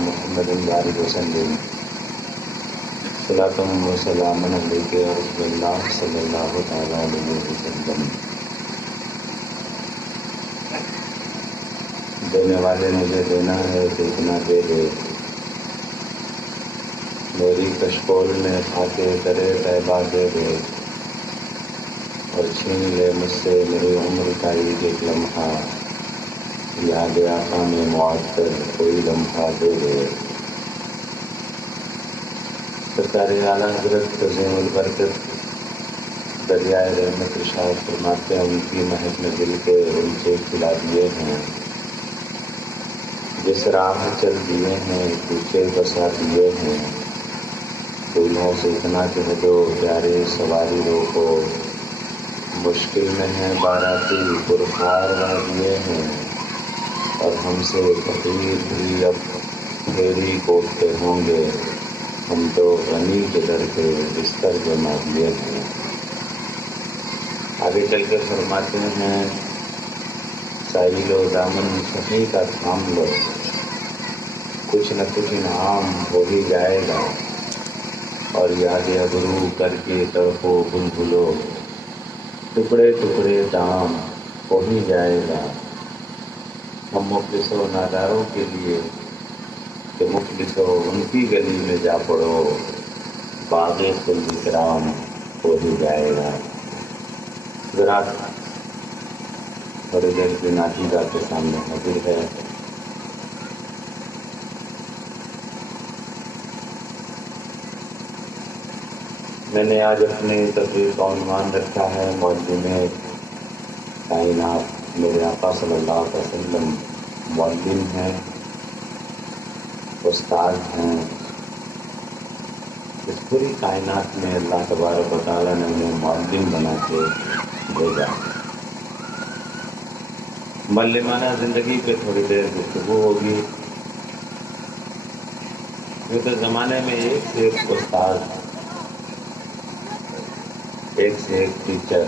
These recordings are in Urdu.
محمد وآلہ وسلم صلاۃ و سلام علیک یا رسول اللہ صلی اللہ تعالی علیہ وسلم۔ دینے والے مجھے دینا ہے تو اتنا دے دے، میری کشکول میں کھا کے کرے طیبہ دے دے، اور چھین لے مجھ سے میری عمر کا ایک لمحہ، یاد آقا میں معطر کوئی لمحہ دے دے۔ سرکار اعلیٰ حضرت عظیم البرکت دریائے رحمت ارشاد فرماتے ہیں، ان کی مہک میں دل کے انچے کھلا دیے ہیں، جس راہ چل دیے ہیں کوچے بسا دیے ہیں، دولہوں سے اتنا کہہ دو پیارے سواری روکو، مشکل میں ہیں باراتی پرخوار دیے ہیں، اور ہم سے فقیر بھی اب پھیری کوفتے ہوں گے، ہم تو غنی کے در کے بستر جما دیے ہیں۔ آگے چل کے فرماتے ہیں، ساحل و دامن سخی کا تھام لو، کچھ نہ کچھ انعام ہو ہی جائے گا، اور یاد ابرو کر کے طرفو بلبلو، ٹکڑے ٹکڑے دام ہو ہی جائے گا۔ ہم مفلس و ناداروں کے لیے کہ مفلس ہو ان کی گلی میں جا پڑو، باغ خلد کرام ہو ہی جائے گا۔ ذرا تھوڑی دیر کی ناچیدہ کے سامنے حاضر ہے۔ میں نے آج اپنی تقریر کا عنوان رکھا ہے معلم کائنات۔ میرے آقا صلی اللہ علیہ وسلم معلم ہیں، استاد ہیں، اس پوری کائنات میں اللہ تبارک و تعالیٰ نے انہیں معلم بنا کے بھیجا۔ معلمانہ زندگی پہ تھوڑی دیر گفتگو ہوگی۔ کیونکہ زمانے میں ایک سے ایک استاد، ایک سے ایک ٹیچر،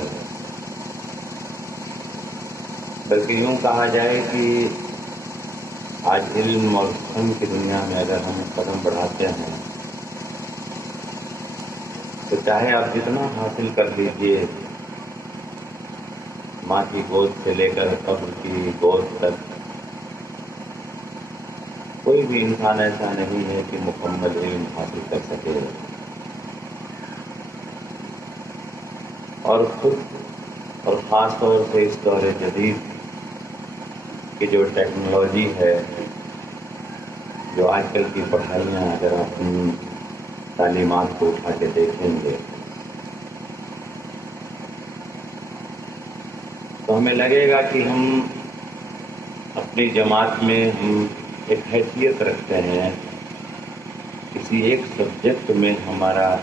بلکہ یوں کہا جائے کہ آج علم اور فن کی دنیا میں اگر ہم قدم بڑھاتے ہیں تو چاہے آپ جتنا حاصل کر لیجیے، ماں کی گود سے لے کر قبر کی گود تک، کوئی بھی انسان ایسا نہیں ہے کہ مکمل علم حاصل کر سکے، اور خود اور خاص طور سے اس دور جدید کی جو ٹیکنالوجی ہے، جو آج کل کی پڑھائیاں اگر آپ ان تعلیمات کو اٹھا کے دیکھیں گے تو ہمیں لگے گا کہ ہم اپنی جماعت میں ہم ایک حیثیت رکھتے ہیں، کسی ایک سبجیکٹ میں ہمارا،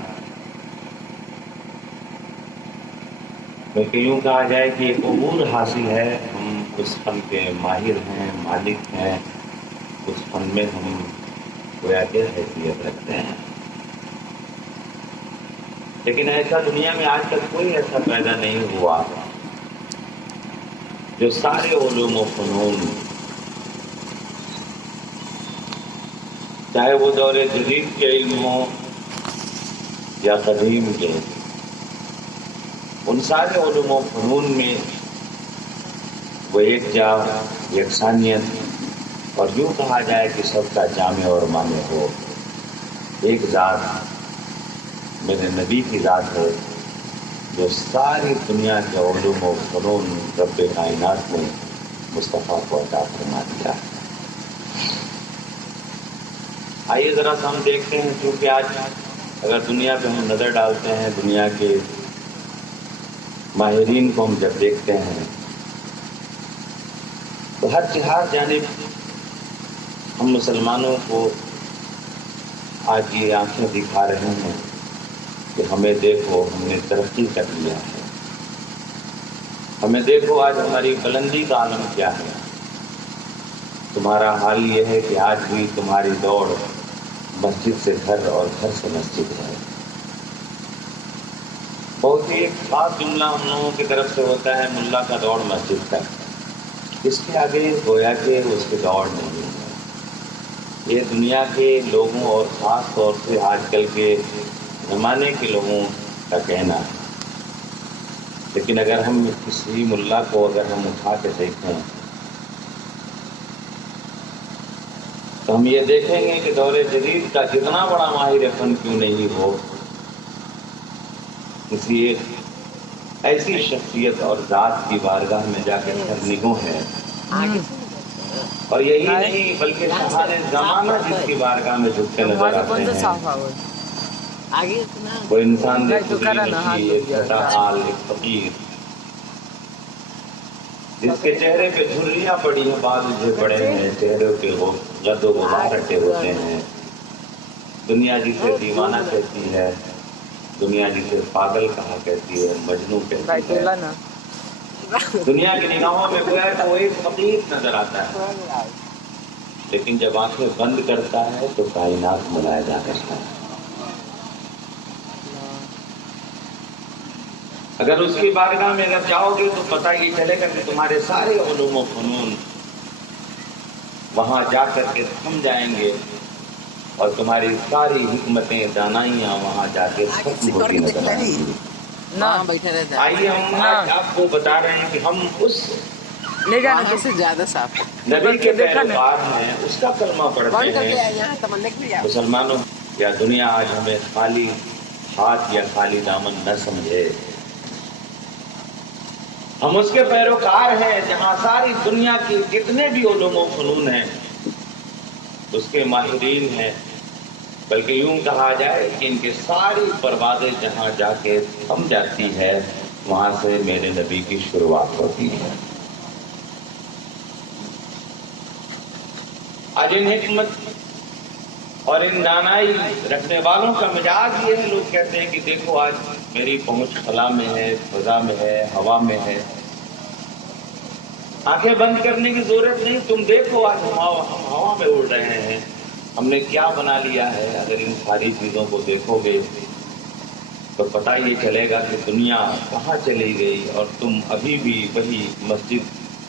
بلکہ یوں کہا جائے کہ ایک عبور حاصل ہے، ہم اس فن کے ماہر ہیں، مالک ہیں، اس فن میں ہم گویا کہ حیثیت رکھتے ہیں۔ لیکن ایسا دنیا میں آج تک کوئی ایسا پیدا نہیں ہوا جو سارے علوم و فنون، چاہے وہ دور جدید کے علم ہوں یا قدیم کے، ان سارے علوم و فنون میں وہ ایک جا یکسانیت، اور یوں کہا جائے کہ سب کا جامع اور مانع ہو، ایک ذات میرے نبی کی ذات ہے جو ساری دنیا کے علوم و فنون رب کائنات میں مصطفیٰ کو عطا فرما دیا۔ آئیے ذرا سا ہم دیکھتے ہیں، کیونکہ آج اگر دنیا پہ ہم نظر ڈالتے ہیں، دنیا کے ماہرین کو ہم جب دیکھتے ہیں تو ہر جانب ہم مسلمانوں کو آج یہ آنکھیں دکھا رہے ہیں کہ ہمیں دیکھو، ہم نے ترقی کر لیا ہے، ہمیں دیکھو آج ہماری بلندی کا عالم کیا ہے۔ تمہارا حال یہ ہے کہ آج بھی تمہاری دوڑ مسجد سے گھر اور گھر سے مسجد ہے۔ بہت ہی ایک خاص جملہ ہم لوگوں کی طرف سے ہوتا ہے، ملا کا دوڑ مسجد تک، اس کے آگے گویا کہ اس کی دوڑ نہیں ہے۔ یہ دنیا کے لوگوں اور خاص طور سے آج کل کے زمانے کے لوگوں کا کہنا ہے، لیکن اگر ہم کسی ملا کو اگر ہم اٹھا کے دیکھیں تو ہم یہ دیکھیں گے کہ دور جدید کا جتنا بڑا ماہر فن کیوں نہیں ہو، کسی ایسی شخصیت اور ذات کی بارگاہ میں جا کے سرنگوں ہے، اور یہی نہیں بلکہ شاہان زمانہ جس کی بارگاہ میں جھک کے نظر آتے ہیں، وہ انسان ایک چھوٹا حال، ایک فقیر جس کے چہرے پہ جھریاں پڑی ہیں، بال اجھے پڑے ہیں، چہرے پہ گرد و غبار ہٹے ہوتے ہیں، دنیا جسے دیوانہ کہتی ہے، دنیا جسے پاگل کہا کہتی ہے، مجنوں کہتی ہے، دنیا کی نگاہوں میں گویا کہ وہ ایک فقیر نظر آتا ہے، لیکن جب آنکھیں بند کرتا ہے تو کائنات ملاحظہ کرتا ہے۔ اگر اس کی بارگاہ میں اگر جاؤ گے تو پتہ یہ چلے گا کہ تمہارے سارے علوم و فنون وہاں جا کر کے تھم جائیں گے، اور تمہاری ساری حکمتیں دانائیاں وہاں جا کے ختم ہوتی نظر آئیں گی۔ آئیے ہم آج آپ کو بتا رہے ہیں کہ ہم اس سے زیادہ صاف نبی کے پیروکار ہیں، اس کا کلمہ پڑھتے ہیں۔ مسلمانوں یا دنیا آج ہمیں خالی ہاتھ یا خالی دامن نہ سمجھے، ہم اس کے پیروکار ہیں جہاں ساری دنیا کی جتنے بھی علوم و فنون ہیں اس کے ماہرین ہیں، بلکہ یوں کہا جائے کہ ان کے ساری پروازیں جہاں جا کے تھم جاتی ہے وہاں سے میرے نبی کی شروعات ہوتی ہے۔ آج ان حکمت اور ان دانائی رکھنے والوں کا مزاج یہ ہے، لوگ کہتے ہیں کہ دیکھو آج میری پہنچ خلا میں ہے، فضا میں ہے، ہوا میں ہے، آنکھیں بند کرنے کی ضرورت نہیں، تم دیکھو آج ہم ہوا میں اڑ رہے ہیں، ہم نے کیا بنا لیا ہے۔ اگر ان ساری چیزوں کو دیکھو گے تو پتہ یہ چلے گا کہ دنیا کہاں چلی گئی، اور تم ابھی بھی وہی مسجد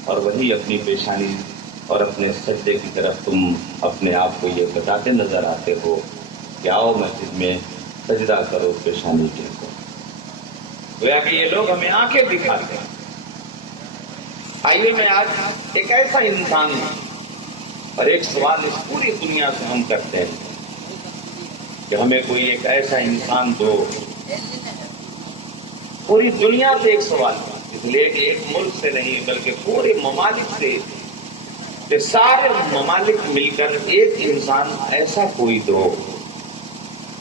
اور وہی اپنی پیشانی اور اپنے سجدے کی طرف تم اپنے آپ کو یہ بتاتے نظر آتے ہو کہ آؤ مسجد میں سجدہ کرو، پیشانی ٹیکو۔ گویا کہ یہ لوگ ہمیں آنکھیں دکھاتے ہیں۔ آئیے میں آج ایک ایسا انسان ہوں اور ایک سوال اس پوری دنیا سے ہم کرتے ہیں کہ ہمیں کوئی ایک ایسا انسان دو، پوری دنیا سے ایک سوال، اس لیے کہ ایک ملک سے نہیں بلکہ پورے ممالک سے، کہ سارے ممالک مل کر ایک انسان ایسا کوئی دو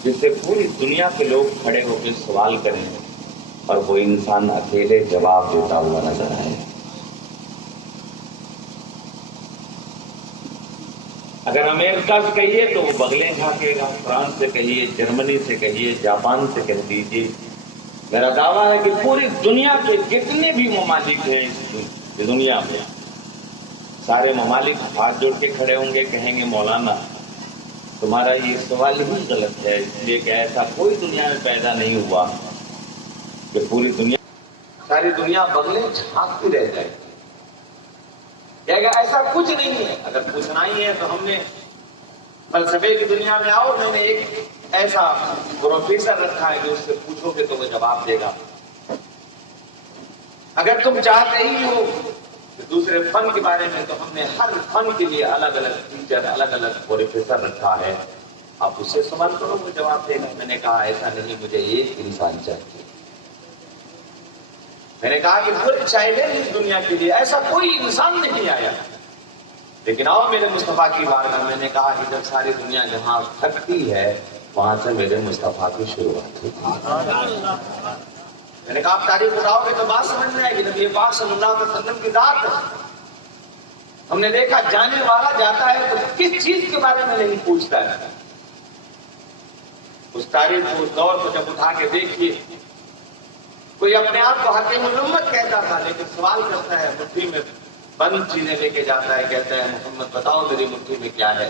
جس سے پوری دنیا کے لوگ کھڑے ہو کے سوال کریں اور وہ انسان اکیلے جواب دیتا ہوا نظر آئے۔ اگر امریکہ سے کہیے تو وہ بغلیں جھانکے گا، فرانس سے کہیے، جرمنی سے کہیے، جاپان سے کہہ دیجیے، میرا دعویٰ ہے کہ پوری دنیا کے جتنے بھی ممالک ہیں اس دنیا میں، سارے ممالک ہاتھ جوڑ کے کھڑے ہوں گے، کہیں گے مولانا تمہارا یہ سوال ہی غلط ہے، اس لیے کہ ایسا کوئی دنیا میں پیدا نہیں ہوا کہ پوری دنیا، ساری دنیا بغلیں جھانکتی رہ جائے۔ ایسا کچھ نہیں ہے۔ اگر پوچھنا ہی ہے تو ہم نے فلسفے کی دنیا میں آؤ، میں نے ایک ایسا پروفیسر رکھا ہے کہ اس سے پوچھو گے تو وہ جواب دے گا۔ اگر تم چاہتے ہی ہو دوسرے فن کے بارے میں تو ہم نے ہر فن کے لیے الگ الگ ٹیچر، الگ الگ پروفیسر رکھا ہے، آپ اس سے سوال کرو وہ جواب دے گا۔ میں نے کہا ایسا نہیں، مجھے ایک انسان چاہیے۔ میں نے کہا کہ پورے چیلنج اس دنیا کے لیے ایسا کوئی انسان نہیں آیا، لیکن آؤ میرے مصطفیٰ کی بارگاہ۔ میں نے کہا کہ جب ساری دنیا جہاں تھکتی ہے وہاں سے میرے مصطفیٰ کی شروعات ہوتی۔ میں نے کہا آپ تاریخ اٹھاؤ گے تو بات سمجھ میں آئے گی۔ نبی پاک صلی اللہ علیہ وسلم کی ذات ہے، ہم نے دیکھا جانے والا جاتا ہے تو کس چیز کے بارے میں نہیں پوچھتا ہے۔ اس تاریخ کو، اس دور کو جب اٹھا کے دیکھیے، کوئی اپنے آپ کو حاکم الامت کہتا تھا لیکن سوال کرتا ہے، مٹھی میں بند چیزیں لے کے جاتا ہے، کہتا ہے محمد بتاؤ میری مٹھی میں کیا ہے،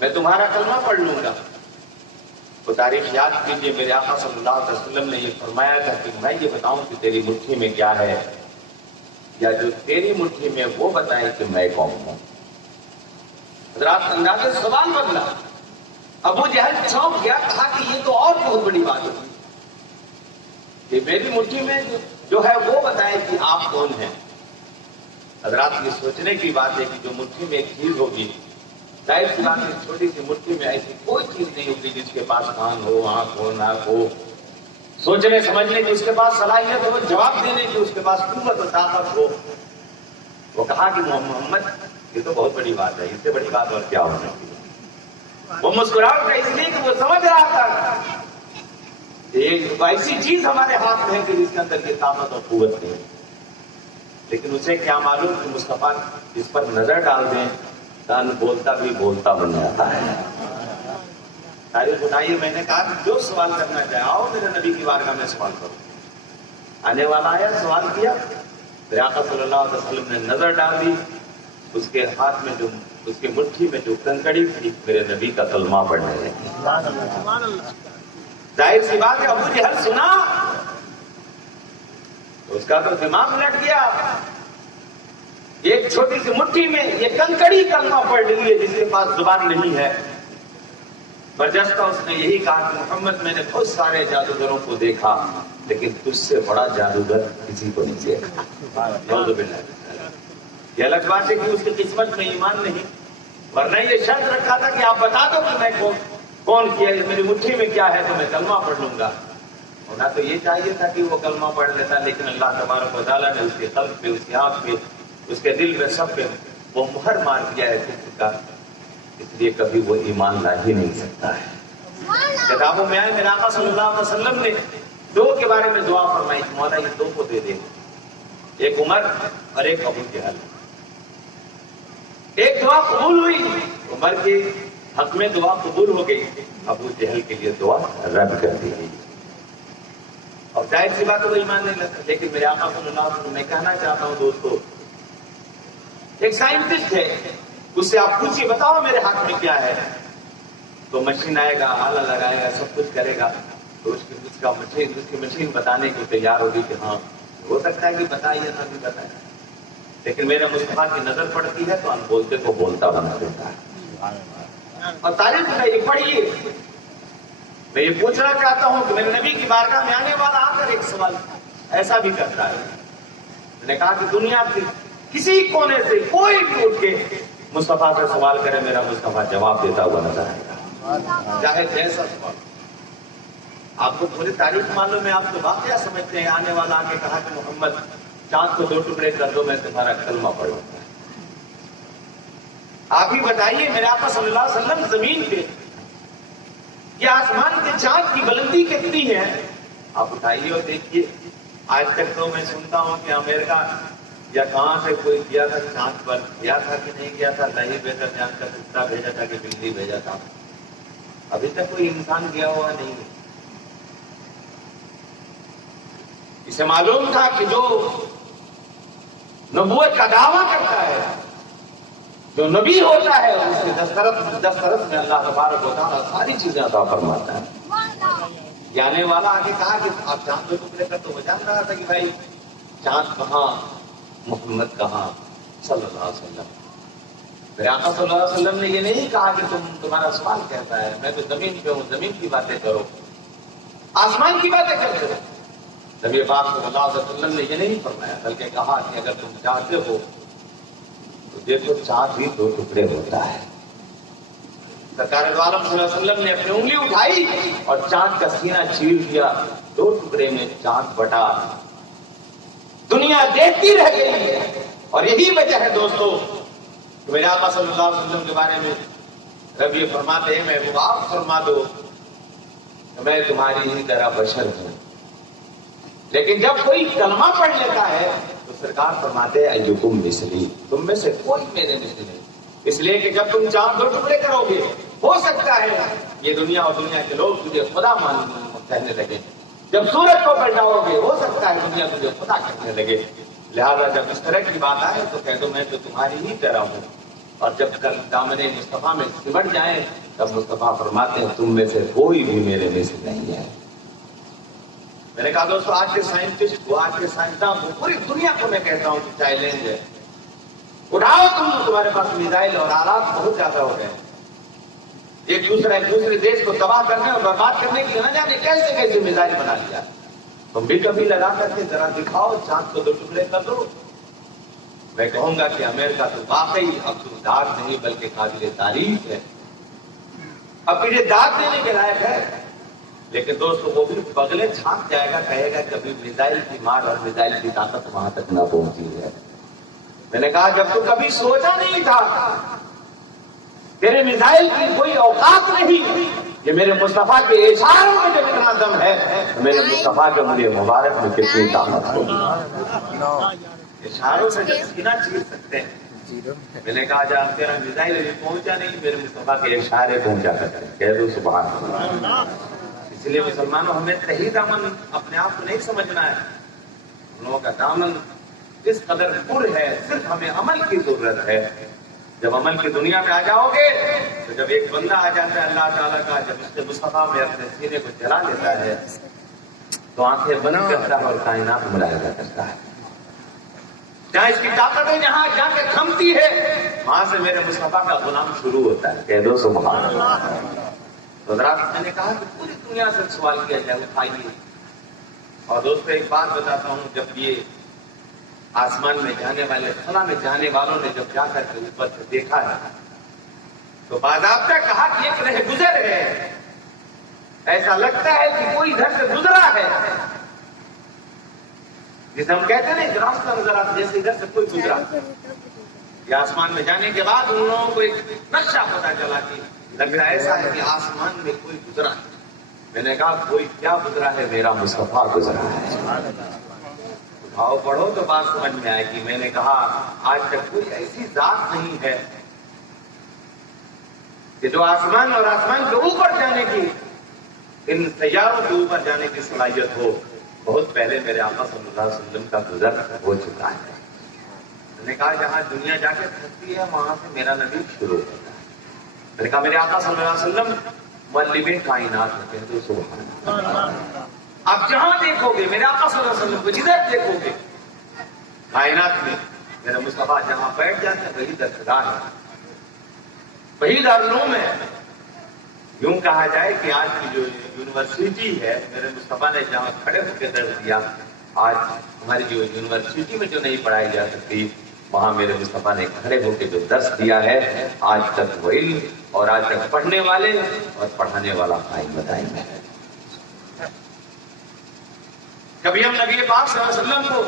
میں تمہارا کلمہ پڑھ لوں گا۔ وہ تاریخ یاد کیجیے، میرے آقا صلی اللہ علیہ وسلم نے یہ فرمایا تھا کہ میں یہ بتاؤں کہ تیری مٹھی میں کیا ہے، یا جو تیری مٹھی میں وہ بتائے کہ میں کون ہوں۔ حضرات اندازے سوال بدلا. ابو جہل چونک گیا, کہا کہ یہ تو اور بہت بڑی بات ہوگی کہ میری مٹھی میں جو ہے وہ بتائے کہ آپ کون ہیں. حضرات یہ سوچنے کی بات ہے کہ جو مٹھی میں ایک چیز ہوگی, ظاہر سی بات ہے چھوٹی سی مٹھی میں ایسی کوئی چیز نہیں ہوگی جس کے پاس کان ہو, آنکھ ہو, ناک ہو, سوچنے سمجھنے کی اس کے پاس صلاحیت ہو, جواب دینے کی اس کے پاس قوت و طاقت ہو. وہ کہا کہ محمد یہ تو بہت بڑی بات ہے, اس سے بڑی بات اور کیا ہونا چاہیے. وہ مسکرا اٹھا اس لیے کہ وہ سمجھ رہا تھا ایک ایسی چیز ہمارے ہاتھ میں ہے کہ جس کے اندر یہ طاقت اور قوت ہے. لیکن اسے کیا معلوم کہ مصطفیٰ اس پر نظر ڈال دیں, کان بولتا بھی بولتا بن جاتا ہے. تاریخ اٹھائیے, میں نے کہا کہ جو سوال کرنا چاہے آؤ میرے نبی کی بارگاہ میں سوال کرو. آنے والا آیا, سوال کیا, پھر آقا صلی اللہ علیہ وسلم نے نظر ڈال دی. اس کے ہاتھ میں جو, اس کے مٹھی میں جو کنکڑی تھی, میرے نبی کا کلمہ پڑھنے لگی. ظاہر سی بات ہے ابو جہل سنا تو اس کا تو دماغ لٹ گیا. ایک چھوٹی سی مٹھی میں یہ کنکڑی کلمہ پڑھ لی ہے جس کے پاس زبان نہیں ہے. برجستہ اس نے یہی کہا کہ محمد میں نے بہت سارے جادوگروں کو دیکھا لیکن تجھ سے بڑا جادوگر کسی کو نہیں دیکھا. یہ الگ بات ہے کہ اس کی قسمت میں ایمان نہیں, ورنہ یہ شرط رکھا تھا کہ آپ بتا دو کہ میں کون کیا, میری مٹھی میں کیا ہے تو میں کلمہ پڑھ لوں گا. ہونا تو یہ چاہیے تھا کہ وہ کلمہ پڑھ لیتا, لیکن اللہ تبارک و تعالیٰ نے اس کے قلب پہ, اس کی آنکھ پہ, اس کے دل پہ, سب پہ وہ مہر مار دیا ہے کفر کا, اس لیے کبھی وہ ایمان لا ہی نہیں سکتا ہے. کتابوں میں آئے میرے آقا صلی اللہ علیہ وسلم نے دو کے بارے میں دعا فرمائی کہ مولا یہ دو کو دے دے, ایک عمر اور ایک ابو جہل. ایک دعا قبول ہوئی, عمر کے حق میں دعا قبول ہو گئی, ابو جہل کے لیے دعا رد کر دی گئی. اور ظاہر سی بات وہ ایمان نہیں لگتا. لیکن میرے آقا صلی اللہ علیہ وسلم میں کہنا چاہتا ہوں دوستو, ایک سائنٹسٹ ہے, اس سے آپ پوچھیے بتاؤ میرے ہاتھ میں کیا ہے, تو مشین آئے گا, آلہ لگائے گا, سب کچھ کرے گا, تو اس کی مشین بتانے کو تیار ہوگی کہ ہاں ہو سکتا ہے کہ بتائے یا نہ بھی بتائے. لیکن میرے مصطفیٰ کی نظر پڑتی ہے تو ہم بولتے کو بولتا بنا دیتا ہے. اور تاریخ میں یہ پڑھیے, میں یہ پوچھنا چاہتا ہوں کہ میرے نبی کی بارگاہ میں آنے والا آ کر ایک سوال ایسا بھی کرتا ہے. میں نے کہا کہ دنیا کی کسی کونے سے کوئی بھی اٹھ کے مصطفیٰ سے سوال کرے, میرا مصطفیٰ جواب دیتا ہوا نظر آئے گا, چاہے جیسا سوال. آپ کو پوری تاریخ معلوم ہے, آپ تو واقعہ سمجھتے ہیں. آنے والا آ کے کہا کہ محمد چاند کو 2 ٹکڑے کر دو, میں تمہارا کلمہ پڑھوں گا. آپ ہی بتائیے میرے آقا صلی اللہ علیہ وسلم زمین پہ یا آسمان کے چاند کی بلندی کتنی ہے, آپ اٹھائیے اور دیکھیے. آج تک تو میں سنتا ہوں کہ امریکہ یا کہاں سے کوئی گیا تھا چاند پر, گیا تھا کہ نہیں گیا تھا, نہیں بہتر جان کر کتا بھیجا تھا کہ بلی بھیجا تھا. ابھی تک کوئی انسان گیا ہوا نہیں. اسے معلوم تھا کہ جو نبوت کا دعویٰ کرتا ہے, جو نبی ہوتا ہے, اس کے دسترس میں اللہ تبارک و تعالیٰ ساری چیزیں عطا فرماتا ہے. جانے والا آگے کہا کہ آپ چاند 2 ٹکڑے کر, تو وہ جان رہا تھا کہ بھائی چاند کہاں, محمد کہاں صلی اللہ علیہ وسلم. پھر آقا صلی اللہ علیہ وسلم نے یہ نہیں کہا کہ تمہارا سوال کہتا ہے, میں تو زمین پہ ہوں, زمین کی باتیں کرو, آسمان کی باتیں کرتے ہو. نبی پاک صلی اللہ علیہ وسلم نے یہ نہیں فرمایا, بلکہ کہا کہ اگر تم چاہتے ہو تو دیکھو چاند بھی 2 ٹکڑے ہوتا ہے. سرکار عالم صلی اللہ علیہ وسلم نے اپنی انگلی اٹھائی اور چاند کا سینہ چیر دیا, 2 ٹکڑے میں چاند بٹا. دنیا دیکھتی رہ گئی ہے. اور یہی وجہ ہے دوستو کہ میرے آقا صلی اللہ علیہ وسلم کے بارے میں رب یہ فرماتے ہیں, میں آپ فرما دو کہ میں تمہاری ہی طرح بشر ہوں. لیکن جب کوئی کلمہ پڑھ لیتا ہے تو سرکار فرماتے ہیں ایکم مثلی, تم میں سے کوئی میرے مثل نہیں. اس لیے کہ جب تم چاند 2 ٹکڑے کرو گے, ہو سکتا ہے یہ دنیا اور دنیا کے لوگ تجھے خدا کہنے لگے. جب سورج کو پلٹاؤ گے, ہو سکتا ہے دنیا تجھے خدا کہنے لگے. لہذا جب اس طرح کی بات آئے تو کہہ دو میں تو تمہاری ہی طرح ہوں. اور جب کل دامن مصطفیٰ میں سمٹ جائیں تب مصطفیٰ فرماتے ہیں تم میں سے کوئی بھی میرے مثل نہیں ہے. میں نے کہا دوستو آج کے سائنٹسٹ کو, آج کے سائنسداں کو, پوری دنیا کو میں کہتا ہوں کہ چیلنج ہے, اٹھاؤ تمہارے پاس میزائل اور آلات بہت زیادہ ہو گئے، ایک دوسرے دیش کو تباہ کرنے اور برباد کرنے کے لیے نہ جانے کیسے کیسے میزائل بنا لیا. تم بھی کبھی لگا کر کے ذرا دکھاؤ، چاند کو 2 ٹکڑے کر دو. میں کہوں گا کہ امریکہ تو واقعی اب تو داد نہیں بلکہ قابل تعریف ہے، اب یہ داد دینے کے لائق ہے. لیکن دوستو وہ بھی بغلے چھانپ جائے گا، کہے گا کبھی میزائل کی مار اور میزائل کی طاقت وہاں تک نہ پہنچی ہے. میں نے کہا جب تو کبھی سوچا نہیں تھا، تیرے میزائل کی کوئی اوقات نہیں، یہ میرے مصطفیٰ کے اشاروں میں جب اتنا دم ہے، میرے مصطفیٰ کے مجھے مبارک میں کتنی طاقت ہوگی. اشاروں سے جب سینہ چیر سکتے ہیں. میں نے کہا جب تیرا میزائل ابھی پہنچا نہیں، میرے مصطفیٰ کے اشارے پہنچا کرتے ہیں. کہہ دو سبحان اللہ. اس لیے مسلمانوں ہمیں تہی دامن اپنے آپ کو نہیں سمجھنا ہے. ہم لوگوں کا دامن اس قدر پر ہے، صرف ہمیں عمل کی ضرورت ہے. جب عمل کی دنیا میں آ جاؤ گے تو جب ایک بندہ آ جاتا ہے اللہ تعالیٰ کا، جب اس کے مصطفیٰ میں اپنے سینے کو جلا دیتا ہے تو آنکھیں بند کرتا ہے اور کائنات ملاحظہ کرتا ہے. جہاں اس کی طاقتیں جہاں جا کے تھمتی ہے وہاں سے میرے مصطفیٰ کا غلام شروع ہوتا ہے. کہہ دو سبحان اللہ. تو ذرا میں نے کہا کہ پوری دنیا سے سوال کیا جائے، اٹھائیے. اور دوستو ایک بات بتاتا ہوں، جب یہ آسمان میں جانے والے خلا میں جانے والوں نے جب جا کر کے اوپر سے دیکھا ہے تو باضابطہ کہا کہ ایک رہ گزر ہے، ایسا لگتا ہے کہ کوئی ادھر سے گزرا ہے. جسے ہم کہتے ہیں نا ایک راستہ نظر آتا جیسے ادھر سے کوئی گزرا. یہ آسمان میں جانے کے بعد ان لوگوں کو ایک نقشہ پتا چلا کہ لگ رہا ایسا ہے کہ آسمان میں کوئی گزرا ہے. میں نے کہا کوئی کیا گزرا ہے؟ میرا مصطفیٰ گزرا ہے. اٹھاؤ پڑھو تو بات سمجھ میں آئے گی. میں نے کہا آج تک کوئی ایسی ذات نہیں ہے کہ جو آسمان اور آسمان کے اوپر جانے کی، ان سیاروں کے اوپر جانے کی صلاحیت ہو. بہت پہلے میرے آقا صلی اللہ علیہ وسلم کا گزر ہو چکا ہے. میں نے کہا جہاں دنیا جا کے تھکتی ہے وہاں سے میرا نبی شروع ہوتا ہے. میں نے کہا میرے آقا صلی اللہ علیہ وسلم مؤلف کائنات ہوتے ہیں. تو سبحان اللہ. آپ جہاں دیکھو گے میرے آقا صلی اللہ علیہ وسلم کو، جدھر دیکھو گے کائنات میں میرے مصطفیٰ جہاں بیٹھ جاتے ہیں وہی درسگاہ ہے، وہی دارالعلوم ہے. یوں کہا جائے کہ آج کی جو یونیورسٹی ہے میرے مصطفیٰ نے جہاں کھڑے ہو کے درس دیا، آج ہماری جو یونیورسٹی میں جو نہیں پڑھائی جا سکتی وہاں میرے مصطفیٰ نے کھڑے ہو کے جو درس دیا ہے آج تک وہ علم اور آج تک پڑھنے والے اور پڑھانے والا قائم بتائیں گے. کبھی ہم نبی پاک صلی اللہ علیہ وسلم کو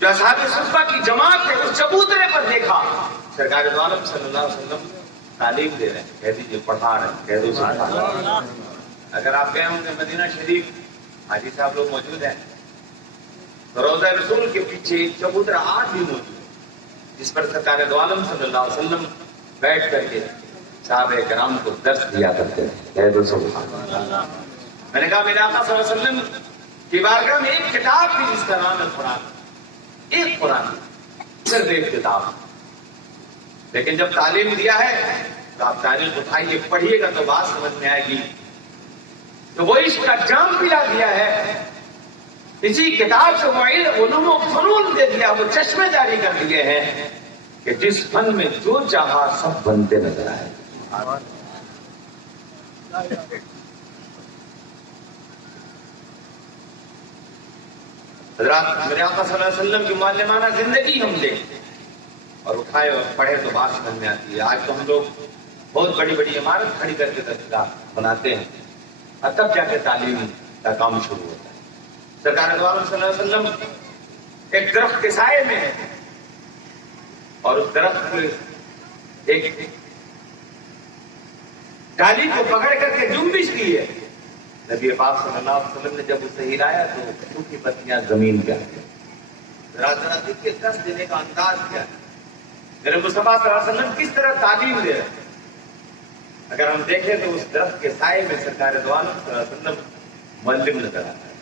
جو اصحاب صفہ کی جماعت ہے اس چبوترے پر دیکھا. سرکار دو عالم صلی اللہ علیہ وسلم تعلیم دے رہے ہیں. کہہ دیجیے پڑھا رہے ہیں. کہہ دو سبحان اللہ. اگر آپ گئے ہوں گے مدینہ شریف، حاجی صاحب لوگ موجود ہیں، تو روضہ رسول کے پیچھے ایک چبوترا آج بھی موجود ہے جس پر سرکار دو عالم صلی اللہ علیہ وسلم بیٹھ کر کے صحابہ کرام کو درس دیا کرتے ہیں. کہہ دو سبحان اللہ. میں نے کہا میرے آقا صلی اللہ علیہ وسلم کی بارگاہ میں ایک کتاب تھی جس کا نام ہے قرآن. ایک قرآن، صرف ایک کتاب. لیکن جب تعلیم دیا ہے تو آپ تاریخ اٹھائیے پڑھیے گا تو بات سمجھ میں آئے گی. تو وہ عشق کا جام پلا دیا ہے، اسی کتاب سے وہ علوم و فنون دے دیا، وہ چشمے جاری کر دیے ہیں کہ جس فن میں جو چاہا سب بنتے نظر آئے. حضرات میرے آقا صلی اللہ علیہ وسلم کی معلمانہ زندگی ہم دیکھتے اور اٹھائے اور پڑھے تو بات سمجھ میں آتی ہے. آج تو ہم لوگ بہت بڑی بڑی عمارت کھڑی کر کے درسگاہ بناتے ہیں اور تب جا کے تعلیم کا کام شروع ہوتا ہے. سرکار دو عالم صلی اللہ علیہ وسلم ایک درخت کے سائے میں ہے اور اس درخت کو ایک ڈالی کو پکڑ کر کے جنبش کی ہے. نبی پاک صلی اللہ علیہ وسلم نے جب اسے ہلایا تو سوکھی پتیاں زمین پہ آ گئی. ذرا دیکھیے کس دینے کا انداز کیا ہے. میرے مصطفیٰ صلی اللہ علیہ وسلم کس طرح تعلیم دے رہے ہیں. اگر ہم دیکھیں تو اس درخت کے سائے میں سرکار دو عالم صلی اللہ علیہ وسلم معلم نظر آتا ہے.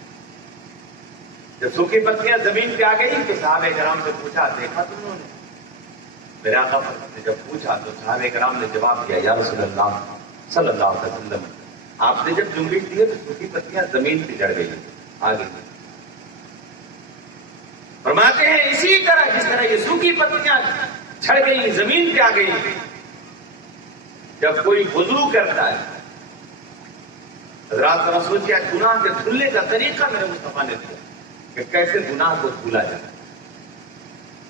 جب سوکھی پتیاں زمین پہ آ گئی تو صحابہ کرام سے پوچھا دیکھا تم نے؟ میرے آقا نے جب پوچھا تو صحابہ کرام نے جواب دیا یا رسول اللہ صلی اللہ علیہ وسلم آپ نے جب جنبش دی تو سوکھی پتیاں زمین پہ چڑھ گئی آگے. فرماتے ہیں اسی طرح جس طرح یہ سوکھی کی پتیاں جھڑ گئی، زمین پہ آ گئی. جب کوئی وضو کرتا ہے حضرات ذرا سوچیے گناہ کے دھلنے کا طریقہ میرے مصطفیٰ نے دیا کہ کیسے گناہ کو دھلا جائے.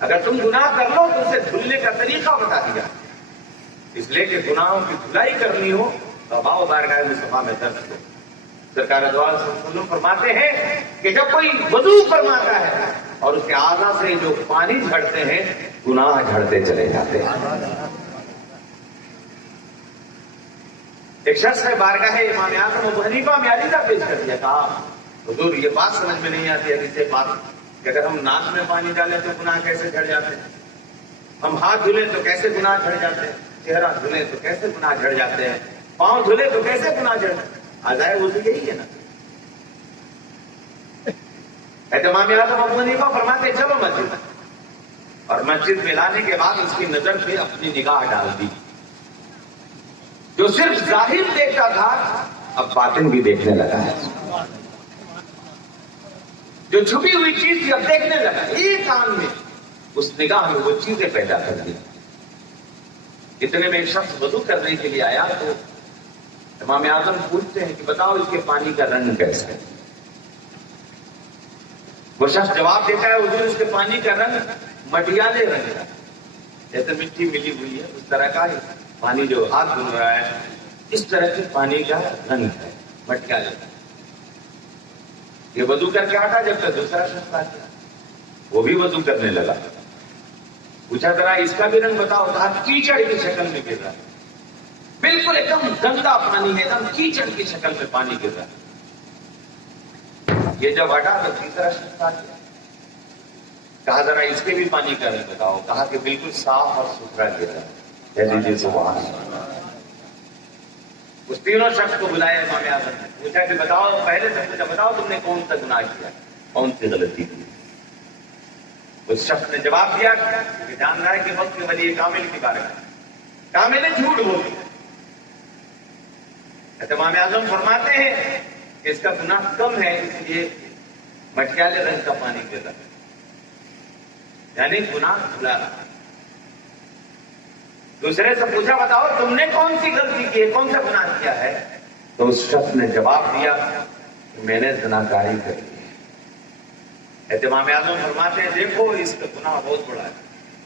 اگر تم گناہ کر لو تو اسے دھلنے کا طریقہ بتا دیا. اس لیے کہ گناہوں کی دھلائی کرنی ہو تو باؤ بارگاہ مصطفیٰ میں درج ہو. سرکار دو عالم صلی اللہ علیہ وسلم فرماتے ہیں کہ جب کوئی وضو فرماتا ہے اور اس کے اعضاء سے جو پانی جھڑتے ہیں گناہ جھڑتے چلے جاتے ہیں. ایک شخص نے بارگاہ امام اعظم ابو حنیفہ میں عریضہ پیش کر دیا. کہا حضور یہ بات سمجھ میں نہیں آتی حدیث بات کہ اگر ہم ناک میں پانی ڈالیں تو گناہ کیسے جھڑ جاتے ہیں, ہم ہاتھ دھلیں تو کیسے گناہ جھڑ جاتے ہیں, چہرہ دھلیں تو کیسے گناہ جھڑ جاتے ہیں, پاؤں دھلے تو کیسے گناہ جھڑ. آزائے وضو یہی ہے نا. امام اعظم ابو حنیفہ فرماتے چلو مسجد, اور مسجد میں لانے کے بعد اس کی نظر پہ اپنی نگاہ ڈال دی. جو صرف ظاہر دیکھتا تھا اب باطن بھی دیکھنے لگا ہے. جو چھپی ہوئی چیز تھی اب دیکھنے لگا. ایک آن میں اس نگاہ میں وہ چیزیں پیدا کر دی. اتنے میں ایک شخص وضو کرنے کے لیے آیا تو امام اعظم پوچھتے ہیں کہ بتاؤ اس کے پانی کا رنگ کیسا ہے. وہ شخص جواب دیتا ہے حضور اس کے پانی کا رنگ مٹیالے رنگ کا, جیسے مٹی ملی ہوئی ہے اس طرح کا پانی جو ہاتھ دھل رہا ہے اس طرح کے پانی کا رنگ ہے مٹیالے. یہ وضو کر کے ہٹا. جب تک دوسرا شخص آ گیا وہ بھی وضو کرنے لگا. پوچھا ذرا اس کا بھی رنگ بتاؤ. کہا کیچڑ کی شکل میں گر رہا ہے, بالکل ایک دم گندا پانی ہے, ایک دم کیچڑ کی شکل میں پانی گر رہا ہے. یہ جب ہٹا تو تیسرا شخص آ گیا. کہا ذرا اس کے بھی پانی کا رنگ بتاؤ. کہا کہ بالکل صاف اور ستھرا گر رہا ہے. سبحان اللہ. اس تینوں شخص کو بلایا امام اعظم نے, پوچھا کہ بتاؤ, پہلے سے پوچھا بتاؤ تم نے کون سا گناہ کیا, کون سی غلطی کی. اس شخص نے جواب دیا کہ جان رہا ہے کہ وقت کے ولی کامل کی بارگاہ کامل نے جھوٹ بول دیا. امام اعظم فرماتے ہیں کہ اس کا گناہ کم ہے اس لیے مٹیالے رنگ کا پانی گر رہا ہے, یعنی گناہ کھلا رہا. دوسرے سے پوچھا بتاؤ تم نے کون سی غلطی کی ہے, کون سا گناہ کیا ہے. تو اس شخص نے جواب دیا کہ میں نے زناکاری کری ہے. امام اعظم فرماتے ہیں دیکھو اس کا گناہ بہت بڑا ہے,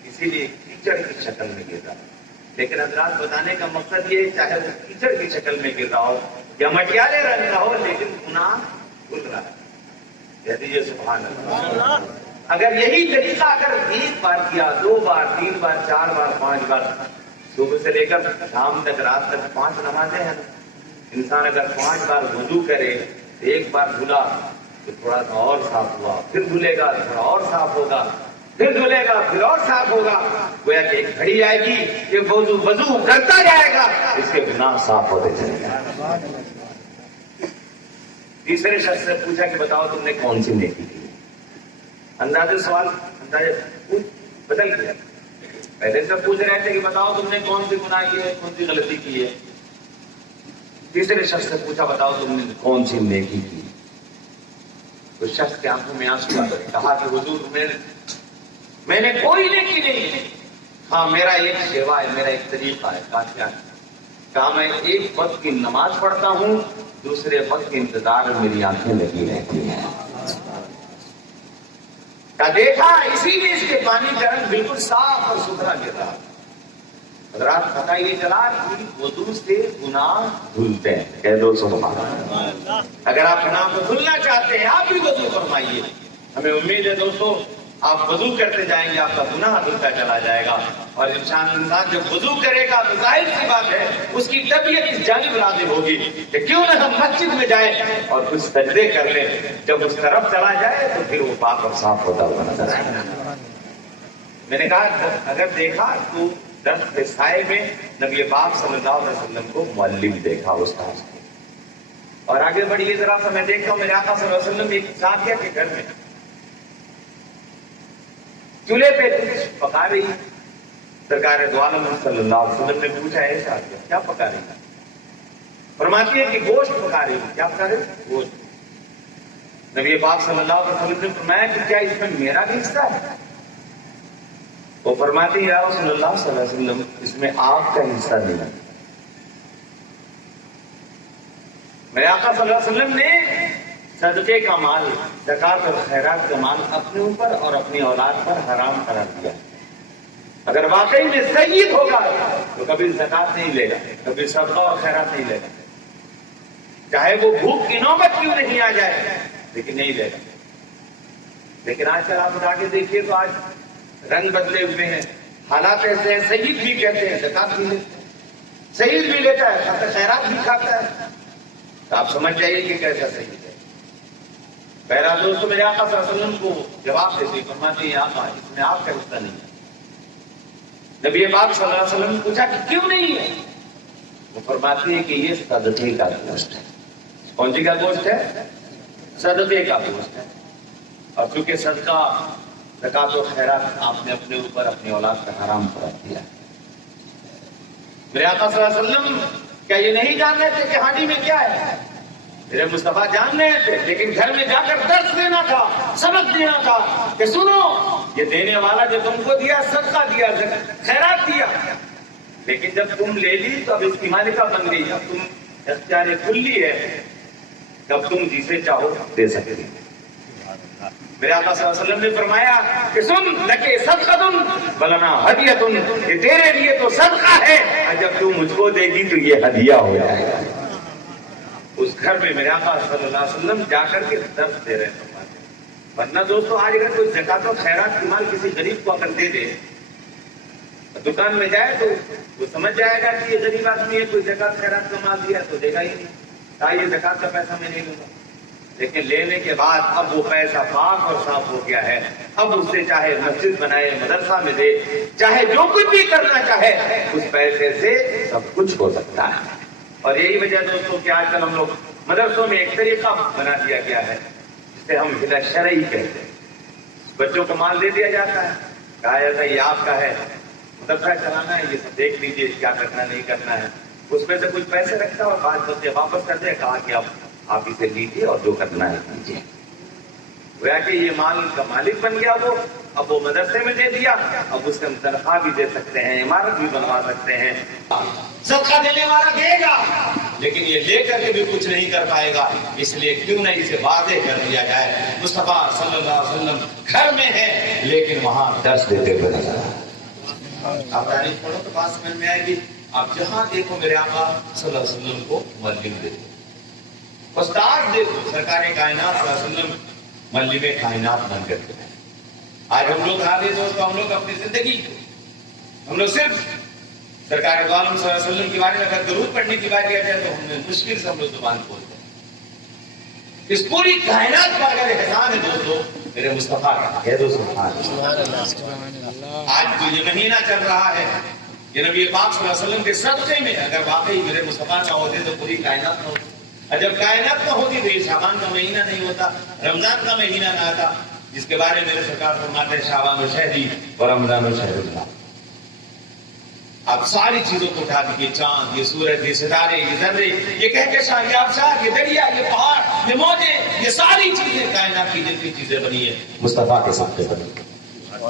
اسی لیے کیچڑ کی شکل میں گر رہا ہے. لیکن حضرات بتانے کا مقصد یہ چاہے وہ کیچڑ کی شکل میں گر رہا ہو یا مٹیالے رنگ کا ہو, لیکن گناہ کھل رہا ہے. یہ سبحان اللہ. اگر یہی طریقہ اگر 1 بار کیا, 2 بار, 3 بار, 4 بار, 5 بار, صبح سے لے کر شام تک, رات تک 5 نمازیں ہیں. انسان اگر 5 بار وضو کرے, 1 بار دھلا تو تھوڑا سا اور صاف ہوا, پھر دھلے گا تھوڑا اور صاف ہوگا, پھر دھلے گا پھر اور صاف ہوگا. گویا کہ ایک گھڑی آئے گی کہ وضو کرتا جائے گا, اس کے گناہ صاف ہوتے چلے گا. تیسرے شخص سے پوچھا کہ بتاؤ تم نے کون سی نیکی کی. اندازے سوال اندازے بدل گیا. پہلے سے پوچھ رہے تھے کہ بتاؤ تم نے کون سی گناہ کی ہے, کون سی غلطی کی ہے. تیسرے شخص سے پوچھا بتاؤ تم نے کون سی نیکی کی. اس شخص کے آنکھوں میں آنسو آ گئے. کہا کہ حضور میں نے کوئی نیکی نہیں ہے, ہاں میرا ایک سیوا ہے, میرا ایک طریقہ ہے. کہا کیا ہے. کہا میں ایک وقت کی نماز پڑھتا ہوں, دوسرے وقت کے انتظار میں میری آنکھیں لگی رہتی ہیں. دیکھا اسی لیے اس کے پانی کا رنگ بالکل صاف اور ستھرا گر رہا. حضرات پتہ یہ چلا کہ وضو سے گناہ دھلتے ہیں. کہہ دو سبحان اللہ. اگر آپ گناہ کو دھلنا چاہتے ہیں آپ بھی وضو فرمائیے. ہمیں امید ہے دوستو آپ وضو کرتے جائیں گے, آپ کا گناہ دھلتا چلا جائے گا. اور انسان جب وضو کرے گا تو ظاہر سی بات ہے اس کی طبیعت اس جانب راضی ہوگی کہ کیوں نہ ہم مسجد میں جائیں اور کچھ سجدے کر لیں. جب اس طرف چلا جائے تو پھر وہ پاک اور صاف ہوتا ہوا نظر آئے گا. میں نے کہا اگر دیکھا تو درخت کے سائے میں نبی پاک صلی اللہ علیہ وسلم کو معلم دیکھا, استاد کو. اور آگے بڑھیے ذرا سا, میں دیکھتا ہوں میرے آقا صلی اللہ علیہ وسلم ایک ساتھیہ کے گھر میں چولہے پہ کچھ پکا رہی. سرکار دو عالم صلی اللہ علیہ وسلم نے پوچھا ایسا کیا پکا رہی ہے. فرماتی ہے کہ گوشت پکا رہی. کیا پکا رہی؟ گوشت. نبی پاک صلی اللہ علیہ وسلم نے فرمایا کہ کیا اس میں میرا بھی حصہ ہے. وہ فرماتے ہیں یا رسول اللہ صلی اللہ علیہ وسلم اس میں آپ کا حصہ نہیں ہے. میرے آقا صلی اللہ علیہ وسلم نے صدقے کا مال، زکات اور خیرات کا مال اپنے اوپر اور اپنی اولاد پر حرام قرار دیا. اگر واقعی میں سید ہوگا تو کبھی زکات نہیں لے گا، کبھی صدقہ اور خیرات نہیں لے گا، چاہے وہ بھوک کی نوبت کیوں نہیں آ جائے، لیکن نہیں لے گا. لیکن آج کل آپ اٹھا کے دیکھیے تو آج رنگ بدلے ہوئے ہیں، حالات ایسے ہیں. سید بھی کہتے ہیں زکات بھی لیتے ہیں، سید بھی لیتا ہے، خیرات بھی کھاتا ہے. تو آپ سمجھ جائیے کہ کیسا سید ہے. بہرحال دوستوں میرے آقا صلی اللہ علیہ وسلم کو جواب دیتے فرماتے ہیں آقا اس میں آپ کا حصہ نہیں ہے. نبی پاک صلی اللہ علیہ وسلم نے پوچھا کہ کیوں نہیں ہے؟ وہ فرماتے ہیں کہ یہ صدقے کا گوشت ہے. کون سی کا گوشت ہے؟ صدقے کا گوشت ہے. اور چونکہ صدقہ زکات و خیرات آپ نے اپنے اوپر اپنی اولاد کا حرام قرار دیا. میرے آقا صلی اللہ علیہ وسلم کیا یہ نہیں جان رہے تھے کہ ہانڈی میں کیا ہے؟ میرے مصطفیٰ جان رہے تھے، لیکن گھر میں جا کر درس دینا تھا، سبق دینا تھا کہ سنو یہ دینے والا جو تم کو دیا صدقہ دیا، خیرات دیا، لیکن جب تم لے لی تو اب اس کی مالکہ بن گئی. اب تم اختیار کلی ہے، جب تم جسے چاہو دے سکتے. میرے آقا صلی اللہ علیہ وسلم نے فرمایا کہ سن لکے صدقۃ ولنا ہدیۃ، یہ تیرے لیے تو صدقہ ہے اور جب تم مجھ کو دے گی تو یہ ہدیہ ہو جائے گا. اس گھر میں میرے آقا صلی اللہ علیہ وسلم جا کر کے درس دے رہے ہیں. ورنہ دوستو آج اگر کوئی زکات و خیرات کی مال کسی غریب کو اگر دے دے، دکان میں جائے تو وہ سمجھ جائے گا کہ یہ غریب آدمی ہے، کوئی زکات خیرات کا مال دیا تو دے گا ہی نہیں، یہ زکات کا پیسہ میں نہیں لوں گا. لیکن لینے کے بعد اب وہ پیسہ پاک اور صاف ہو گیا ہے. اب اس سے چاہے مسجد بنائے، مدرسہ میں دے، چاہے جو کچھ بھی کرنا چاہے، اس پیسے سے سب کچھ ہو سکتا ہے. اور یہی وجہ دوستوں کہ آج کل ہم لوگ مدرسوں میں ایک طریقہ بنا دیا گیا ہے جسے ہم ہلا شرعی کہتے ہیں. بچوں کو مال دے دیا جاتا ہے، کہا جاتا ہے یہ آپ کا ہے، مدرسہ چلانا ہے، یہ سب دیکھ لیجیے کیا کرنا نہیں کرنا ہے. اس میں سے کچھ پیسے رکھتا اور بعض بچے واپس کرتے ہیں، کہا کہ آپ اسے لیجیے اور جو کرنا ہے کیجیے. گویا کہ یہ مال کا مالک بن گیا وہ. اب وہ مدرسے میں دے دیا، اب اس سے ہم تنخواہ بھی دے سکتے ہیں، عمارت بھی بنوا سکتے ہیں. صدقہ دینے والا دے گا لیکن یہ لے کر کے بھی کچھ نہیں کر پائے گا. اس لیے کیوں نہ اسے واضح کر دیا جائے. مصطفیٰ صلی اللہ علیہ وسلم گھر میں ہے لیکن وہاں درس دیتے ہوئے نظر آئے. آپ تاریخ پڑھو تو بات سمجھ میں آئے گی. آپ جہاں دیکھو میرے آقا صلی اللہ علیہ وسلم کو معلم دیکھو، استاد دیکھو. سرکار کائنات صلی اللہ علیہ وسلم معلم کائنات بن کر کے. آج ہم لوگ آ رہے دوستوں، ہم لوگ اپنی زندگی ہم لوگ صرف سرکار دو عالم صلی اللہ علیہ وسلم کے بارے میں اگر درود پڑھنے کی بات کیا جائے تو ہمیں مشکل سے ہم لوگ زبان کھولتے ہیں. اس پوری کائنات کا اگر احسان ہے دوستوں میرے مصطفیٰ کا ہے. آج جو یہ مہینہ چل رہا ہے یہ نبی پاک صلی اللہ علیہ وسلم کے صدقے میں اگر واقعی میرے مصطفیٰ نہ ہوتے تو پوری کائنات نہ ہوتی. اور جب کائنات نہ ہوتی تو یہ شعبان کا مہینہ نہیں ہوتا، رمضان کا مہینہ نہ آتا جس کے بارے میں میرے سرکار فرماتے ہیں شعبان و شہری و رمضان و شہر اللہ. آپ ساری چیزوں کو اٹھا دیجیے، چاند، یہ سورج، یہ ستارے، یہ ذرے، یہ کہکشاں، یہ آبشار، یہ دریا، یہ پہاڑ، یہ موجیں، یہ ساری چیزیں کائنات کی جتنی چیزیں بنی ہیں مصطفیٰ کے صدقے بنی.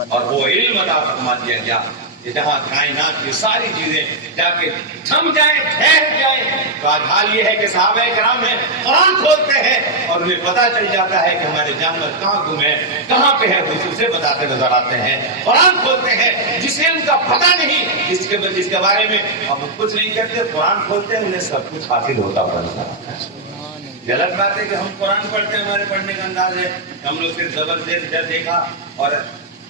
اور وہ علم عطا فرما دیا گیا کہ جہاں کائنات کی ساری چیزیں جا کے تھم جائیں، ٹھہر جائیں. تو آج حال یہ ہے کہ صحابہ کرام ہیں قرآن کھولتے ہیں اور انہیں پتہ چل جاتا ہے کہ ہمارے جانور کہاں گم ہیں، کہاں پہ ہیں، خصوص سے بتاتے نظر آتے ہیں. قرآن کھولتے ہیں جسے ان کا پتہ نہیں، جس کے بارے میں ہم کچھ نہیں کرتے، قرآن کھولتے ہیں انہیں سب کچھ حاصل ہوتا پڑتا ہے. یہ الگ بات ہے کہ ہم قرآن پڑھتے ہیں، ہمارے پڑھنے کا انداز ہے ہم لوگ صرف زبردست دیکھا اور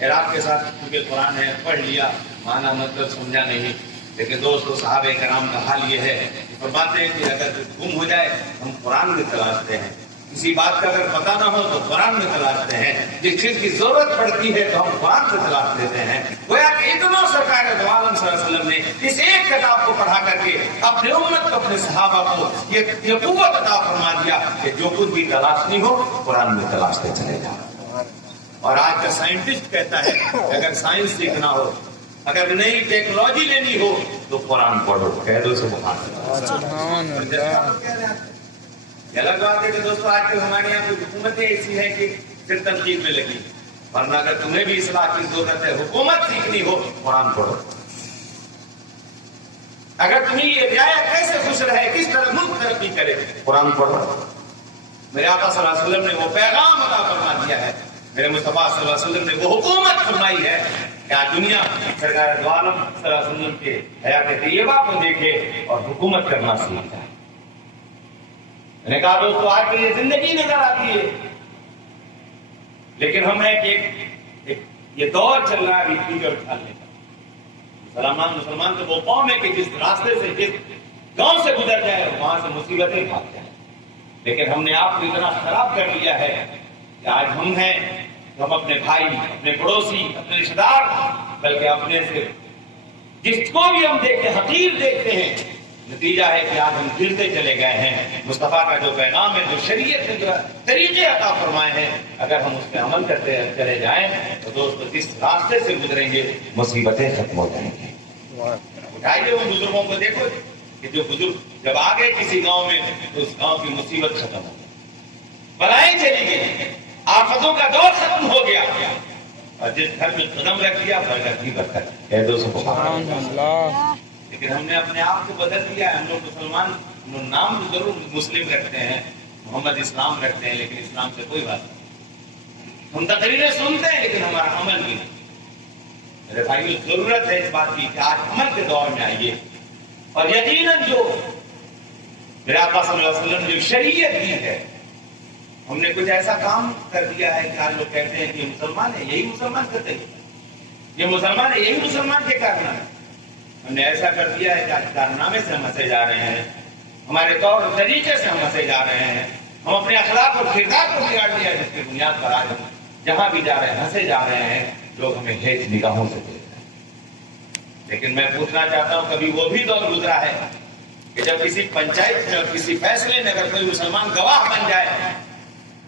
عراق کے ساتھ کیونکہ قرآن ہے پڑھ لیا، معنی مطلب سمجھا نہیں. لیکن دوستو صحابہ کرام کا حال یہ ہے فرماتے ہیں کہ اگر گم ہو جائے ہم قرآن میں تلاشتے ہیں، کسی بات کا اگر پتہ نہ ہو تو قرآن میں تلاشتے ہیں، جس چیز کی ضرورت پڑتی ہے تو ہم قرآن سے تلاش لیتے ہیں. گویا کہ اتنا سرکار دو عالم صلی اللہ علیہ وسلم نے اس ایک کتاب کو پڑھا کر کے اپنے امت کو، اپنے صحابہ کو یہ قوت عطا فرما دیا کہ جو کچھ بھی تلاشنی ہو قرآن میں تلاشتے چلے جاؤ. اور آج کا سائنٹسٹ کہتا ہے کہ اگر سائنس سیکھنا ہو، اگر نئی ٹیکنالوجی لینی ہو تو قرآن پڑھو. کہہ دو سبحان اللہ. یہ الگ بات ہے کہ دوستوں آج کل ہمارے یہاں کچھ حکومتیں ایسی ہیں کہ صرف تنقید میں لگی. ورنہ اگر تمہیں بھی اصلاح کی ضرورت ہے، حکومت سیکھنی ہو، قرآن پڑھو۔ اگر تمہیں یہ رعایا کیسے خوش رہے، کس طرح ملک ترقی کرے، قرآن پڑھو۔ میرے آقا صلی اللہ علیہ وسلم نے وہ پیغام عطا فرما دیا ہے، میرے مصطفیٰ صلی اللہ علیہ وسلم نے وہ حکومت فرمائی ہے کہ آج دنیا سرکار دو عالم صلی اللہ علیہ وسلم کے حیات طیبہ کو دیکھے اور حکومت کرنا سیکھ جائے۔ میں نے کہا دوستو آج کی یہ زندگی نظر آتی ہے، لیکن ہم ہیں کہ یہ دور چل رہا ہے ابھی کیچڑ اٹھانے کا۔ مسلمان تو وہ قوم ہے کہ جس راستے سے، جس گاؤں سے گزر جائے وہاں سے مصیبتیں بھاگ جائیں، لیکن ہم نے آپ کو اتنا خراب کر لیا ہے کہ آج ہم ہیں تو ہم اپنے بھائی، اپنے پڑوسی، اپنے رشتہ دار، بلکہ اپنے سے جس کو بھی ہم دیکھتے حقیر دیکھتے ہیں، نتیجہ ہے کہ آج ہم گرتے چلے گئے ہیں۔ مصطفیٰ کا جو پیغام ہے، جو شریعت نے جو طریقے عطا فرمائے ہیں، اگر ہم اس پہ عمل کرتے چلے جائیں تو دوستو جس راستے سے گزریں گے مصیبتیں ختم ہو جائیں گی۔ اٹھائیے ان بزرگوں کو دیکھو کہ جو بزرگ جب آ گئے کسی گاؤں میں تو اس گاؤں کی مصیبت ختم ہو گئی، بلائیں چلی گئی، آفتوں کا دور ختم ہو گیا، اور جس گھر میں قدم رکھ دیا برکت ہی برکت ہے۔ سبحان اللہ۔ لیکن ہم نے اپنے آپ کو بدل دیا ہے۔ ہم لوگ مسلمان، ہم لوگ نام ضرور مسلم رکھتے ہیں، محمد اسلام رکھتے ہیں، لیکن اسلام سے کوئی بات نہیں۔ ہم تقریریں سنتے ہیں لیکن ہمارا عمل بھی نہیں۔ میرے بھائیو ضرورت ہے اس بات کی کہ آج عمل کے دور میں آئیے، اور یقیناً جو میرے آقا صلی اللہ علیہ وسلم نے جو شریعت دی ہے، ہم نے کچھ ایسا کام کر دیا ہے کہ آج لوگ کہتے ہیں کہ یہ مسلمان ہے، یہی مسلمان کرتے ہیں، یہ مسلمان ہے، یہی مسلمان کے کارنامے۔ ہم نے ایسا کر دیا ہے کہ آج کارنامے سے ہم ہنسے جا رہے ہیں، ہمارے طور اور طریقے سے ہم ہنسے جا رہے ہیں، ہم اپنے اخلاق اور کردار کو بگاڑ دیا جس کی بنیاد پر آج ہم جہاں بھی جا رہے ہیں ہنسے جا رہے ہیں، لوگ ہمیں ہیچ نگاہوں سے دیکھ رہے ہیں۔ لیکن میں پوچھنا چاہتا ہوں کبھی وہ بھی دور گزرا ہے کہ جب کسی پنچایت میں اور کسی فیصلے میں اگر کوئی مسلمان گواہ بن جائے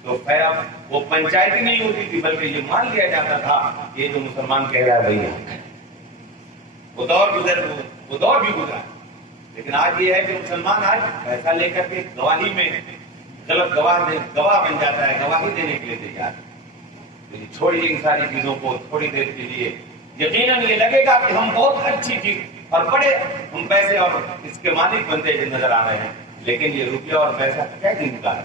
تو وہ پنچایت ہی نہیں ہوتی تھی، بلکہ یہ مان لیا جاتا تھا کہ یہ جو مسلمان کہہ رہا ہے وہی ہے۔ وہ دور بھی گزرا، لیکن آج یہ ہے کہ مسلمان آج پیسہ لے کر کے گواہی میں غلط گواہ بن جاتا ہے، گواہی دینے کے لیے تیار ہے۔ چھوڑیے ان ساری چیزوں کو تھوڑی دیر کے لیے، یقیناً یہ لگے گا کہ ہم بہت اچھی چیز اور بڑے ہم پیسے اور اس کے مالک بنتے نظر آ رہے ہیں، لیکن یہ روپیہ اور پیسہ کئی دن کا ہے؟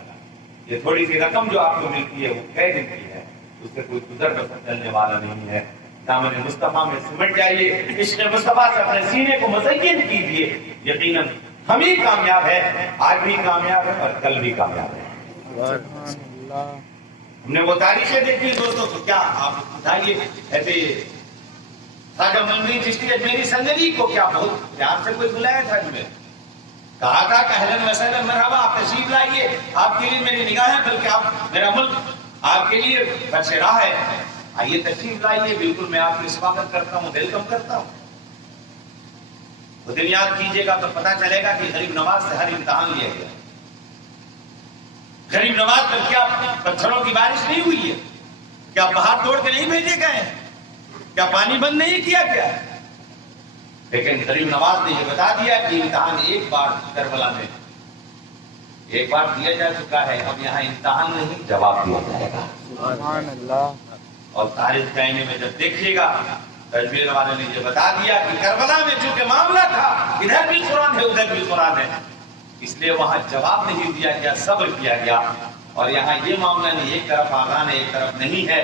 یہ تھوڑی سی رقم جو آپ کو ملتی ہے وہ کئی دن کی ہے، اس سے کوئی گزر بسر چلنے والا نہیں ہے۔ دامن مصطفیٰ میں سمٹ جائیے، عشق مصطفیٰ سے اپنے سینے کو مزین کیجیے، یقیناً ہم ہی کامیاب ہے، آج بھی کامیاب ہے اور کل بھی کامیاب ہے۔ ہم نے وہ تاریخیں دیکھی دوستوں، تو کیا آپ بتائیے، ایسے خواجہ معین چشتی اجمیری سندری کو کیا بہت پیار سے کوئی بلایا تھا؟ جمعے کہا تھا کہ اہلاً وسہلاً مرحبا، آپ تشریف لائیے، آپ کے لیے میری نگاہیں بلکہ آپ میرا ملک آپ کے لیے فرش راہ ہے، آئیے تشریف لائیے، بالکل میں آپ کی سواگت کرتا ہوں، ویلکم کرتا ہوں۔ وہ دن یاد کیجیے گا تو پتا چلے گا کہ غریب نواز سے ہر امتحان لیا گیا۔ غریب نواز پر کیا پتھروں کی بارش نہیں ہوئی ہے؟ کیا پہاڑ توڑ کے نہیں بھیجے گئے ہیں؟ کیا پانی بند نہیں کیا گیا؟ لیکن غریب نواز نے یہ بتا دیا کہ امتحان ایک بار کربلا میں ایک بار دیا جا چکا ہے، اب یہاں امتحان نہیں جواب دیا جائے گا۔ سبحان اللہ۔ اور تاریخ کہنے میں جب دیکھیے گا، اجمیر والے نے یہ بتا دیا کہ کربلا میں چونکہ معاملہ تھا، ادھر بھی قرآن ہے ادھر بھی قرآن ہے، اس لیے وہاں جواب نہیں دیا گیا، صبر کیا گیا۔ اور یہاں یہ معاملہ نہیں، ایک طرف آذان ہے ایک طرف نہیں ہے،